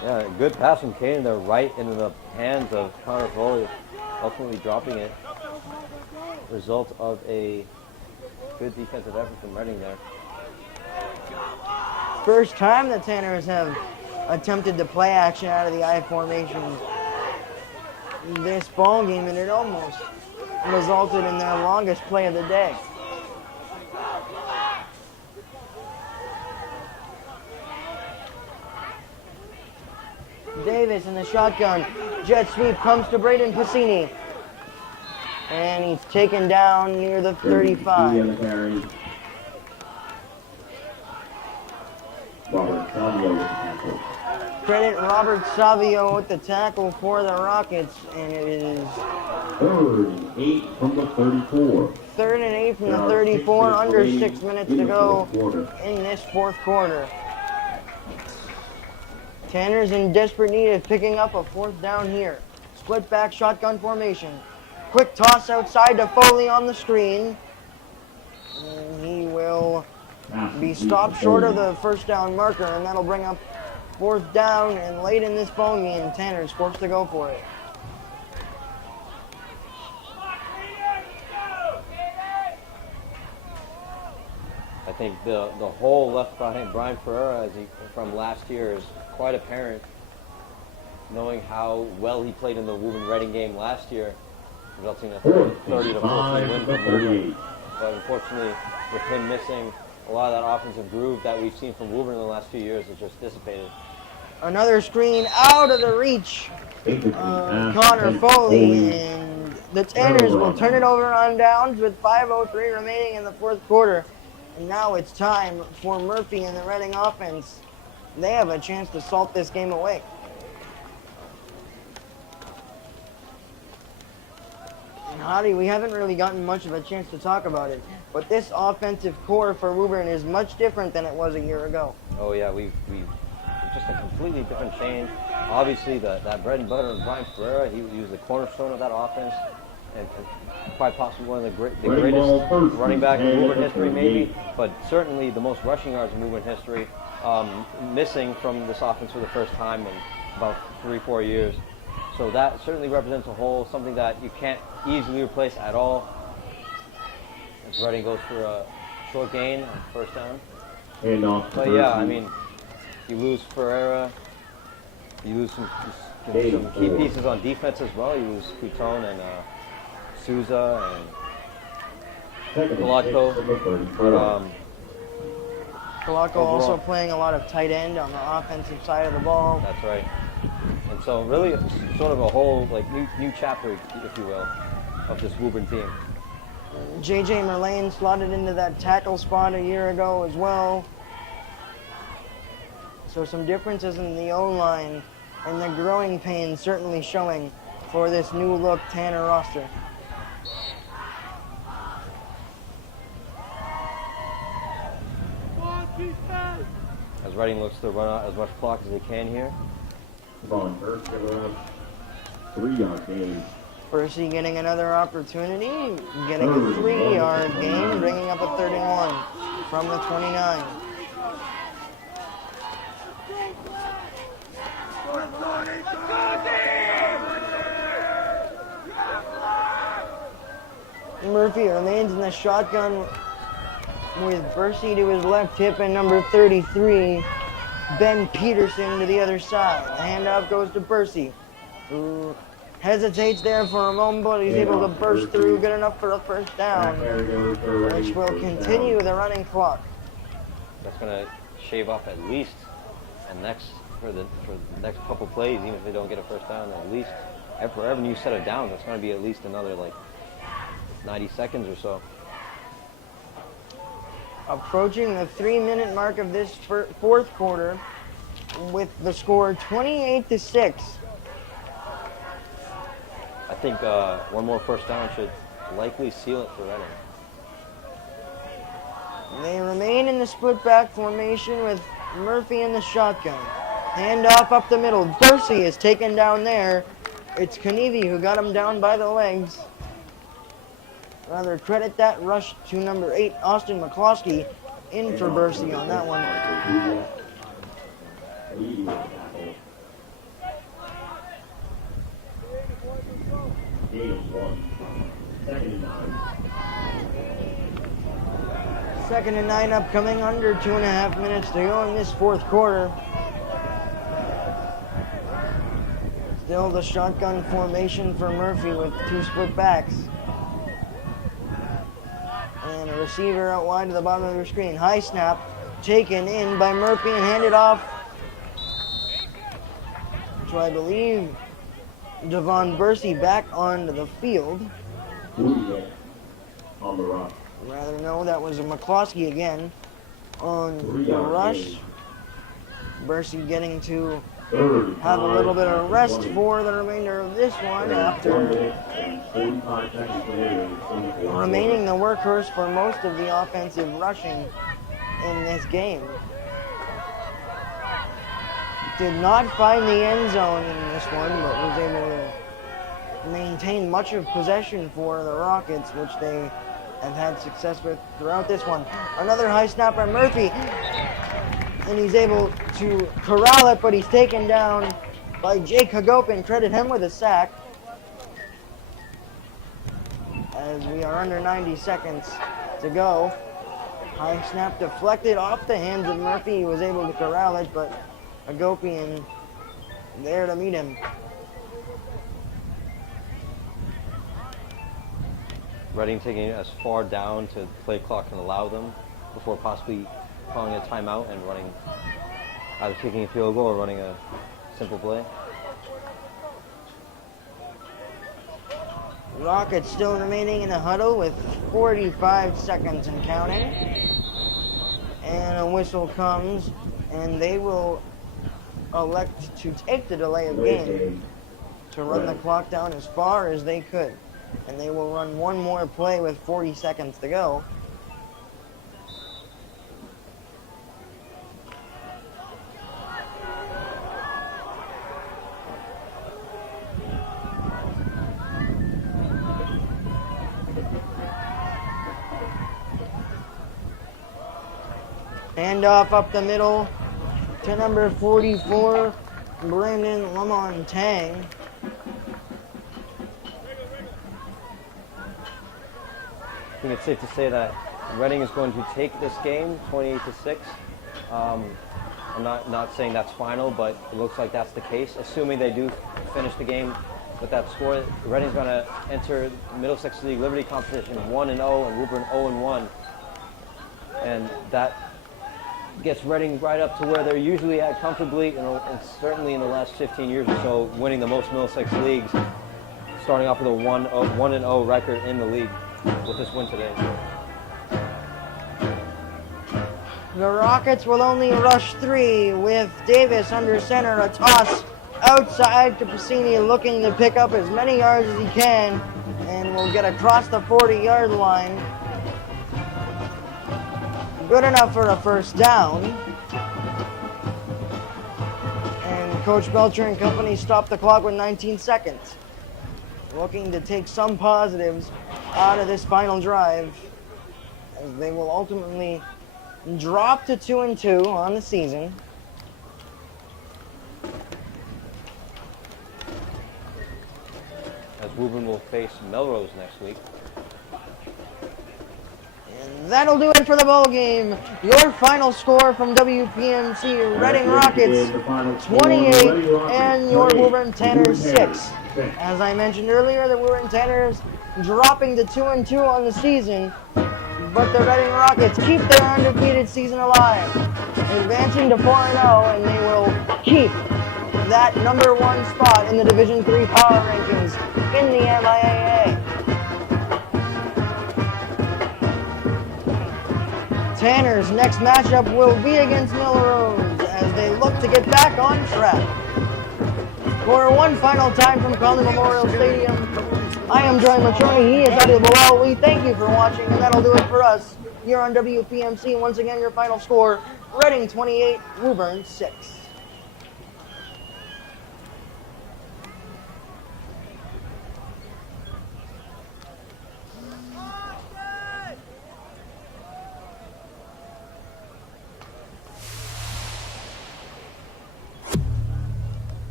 Yeah, good pass from Caden there, right into the hands of Connor Foley, ultimately dropping it. Result of a good defensive effort from Reading there. First time the Tanners have attempted to play action out of the I formation this ball game, and it almost resulted in their longest play of the day. Davis in the shotgun. Jet sweep comes to Braden Piscini. And he's taken down near the 35. Robert Savio with the tackle. Credit Robert Savio with the tackle for the Rockets, and it is 3rd and 8 from the 34. 3rd and 8 from the 34, under 6 minutes to go in this fourth quarter. Tanners in desperate need of picking up a fourth down here. Split back shotgun formation. Quick toss outside to Foley on the screen. And he will be stopped short of the first down marker, and that'll bring up fourth down, and late in this ball game, Tanner's forced to go for it. I think the hole left behind Brian Ferreira from last year is quite apparent, knowing how well he played in the Woburn Reading game last year, resulting in a 30-14 win for Woburn. But unfortunately, with him missing, a lot of that offensive groove that we've seen from Woburn in the last few years has just dissipated. Another screen out of the reach of Connor Foley, and the Tanners will turn it over on downs with 5:03 remaining in the fourth quarter. And now it's time for Murphy and the Reading offense. They have a chance to salt this game away. And Hadi, we haven't really gotten much of a chance to talk about it, but this offensive core for Woburn is much different than it was a year ago. Oh yeah, we've just a completely different change. Obviously, that bread and butter of Brian Ferreira, he was the cornerstone of that offense, and quite possibly one of the greatest running back in Woburn history, maybe, but certainly the most rushing yards in Woburn history. Missing from this offense for the first time in about 3-4 years. So that certainly represents a hole, something that you can't easily replace at all. As Reading goes for a short gain on first down. But yeah, I mean, you lose Ferreira, you lose some key pieces on defense as well. You lose Couton and Souza and Kolotko. But Kolotko also playing a lot of tight end on the offensive side of the ball. that's right. And so really it's sort of a whole like new chapter, if you will, of this Woburn team. J.J. Merlane slotted into that tackle spot a year ago as well. So some differences in the O-line and the growing pains certainly showing for this new look Tanner roster. As Reading looks to run out as much clock as they can here. Von Burke, 3-yard gain. Percy getting another opportunity, getting a 3-yard gain, bringing up a 31 from the 29. Murphy remains in the shotgun with Percy to his left hip and number 33, Ben Peterson to the other side. The handoff goes to Percy, who hesitates there for a moment, but he's able to burst through, good enough for a first down, which will continue the running clock. That's going to shave off at least for the next couple plays, even if they don't get a first down, at least for every new set of downs, it's going to be at least another like 90 seconds or so. Approaching the 3-minute mark of this fourth quarter with the score 28-6. I think one more first down should likely seal it for Reading. They remain in the split back formation with Murphy in the shotgun. Handoff up the middle. Percy is taken down there. It's Kanevi who got him down by the legs. Rather credit that rush to number 8, Austin McCloskey, in for Percy on that one. Second and 9 upcoming, under 2.5 minutes to go in this fourth quarter. Still the shotgun formation for Murphy with 2 split backs. And a receiver out wide to the bottom of your screen. High snap, taken in by Murphy and handed off to, I believe, Devon Bursey back onto the field. On the rock. Rather, no, that was a McCloskey again on the rush. Bursey getting to have a little bit of rest for the remainder of this one after remaining the workhorse for most of the offensive rushing in this game. Did not find the end zone in this one, but was able to maintain much of possession for the Rockets, which they have had success with throughout this one. Another high snap by Murphy, and he's able to corral it, but he's taken down by Jake Hagopin. Credit him with a sack. As we are under 90 seconds to go. High snap deflected off the hands of Murphy. He was able to corral it, but Hagopian there to meet him. Reading taking it as far down to play clock can allow them before possibly calling a timeout and running, either kicking a field goal or running a simple play. Rockets still remaining in the huddle with 45 seconds and counting. And a whistle comes, and they will elect to take the delay of game to run the clock down as far as they could. And they will run one more play with 40 seconds to go. Handoff up the middle to number 44, Brandon Lamontang. I think it's safe to say that Reading is going to take this game 28-6. I'm not saying that's final, but it looks like that's the case. Assuming they do finish the game with that score, Reading's going to enter Middlesex League Liberty competition 1-0 and Woburn 0-1. And that gets Reading right up to where they're usually at comfortably, and certainly in the last 15 years or so, winning the most Middlesex leagues, starting off with a 1-0 record in the league with this win today. The Rockets will only rush 3 with Davis under center, a toss outside to Piscini, looking to pick up as many yards as he can, and will get across the 40-yard line. Good enough for a first down. And Coach Belcher and company stop the clock with 19 seconds. Looking to take some positives out of this final drive, as they will ultimately drop to 2-2 on the season. As Woburn will face Melrose next week. And that'll do it for the ball game. Your final score from WPMC Reading Rockets 28 and your Woburn Tanners 6. As I mentioned earlier, the Woburn Tanners dropping to 2-2 on the season, but the Reading Rockets keep their undefeated season alive, advancing to 4-0, and they will keep that number 1 spot in the Division III power rankings in the MIAA. Tanner's next matchup will be against Melrose as they look to get back on track. For one final time from Conley Memorial Stadium, I am Troy Matroni, he is Adi Bilal. We thank you for watching, and that'll do it for us here on WPMC. Once again, your final score, Reading 28, Woburn 6.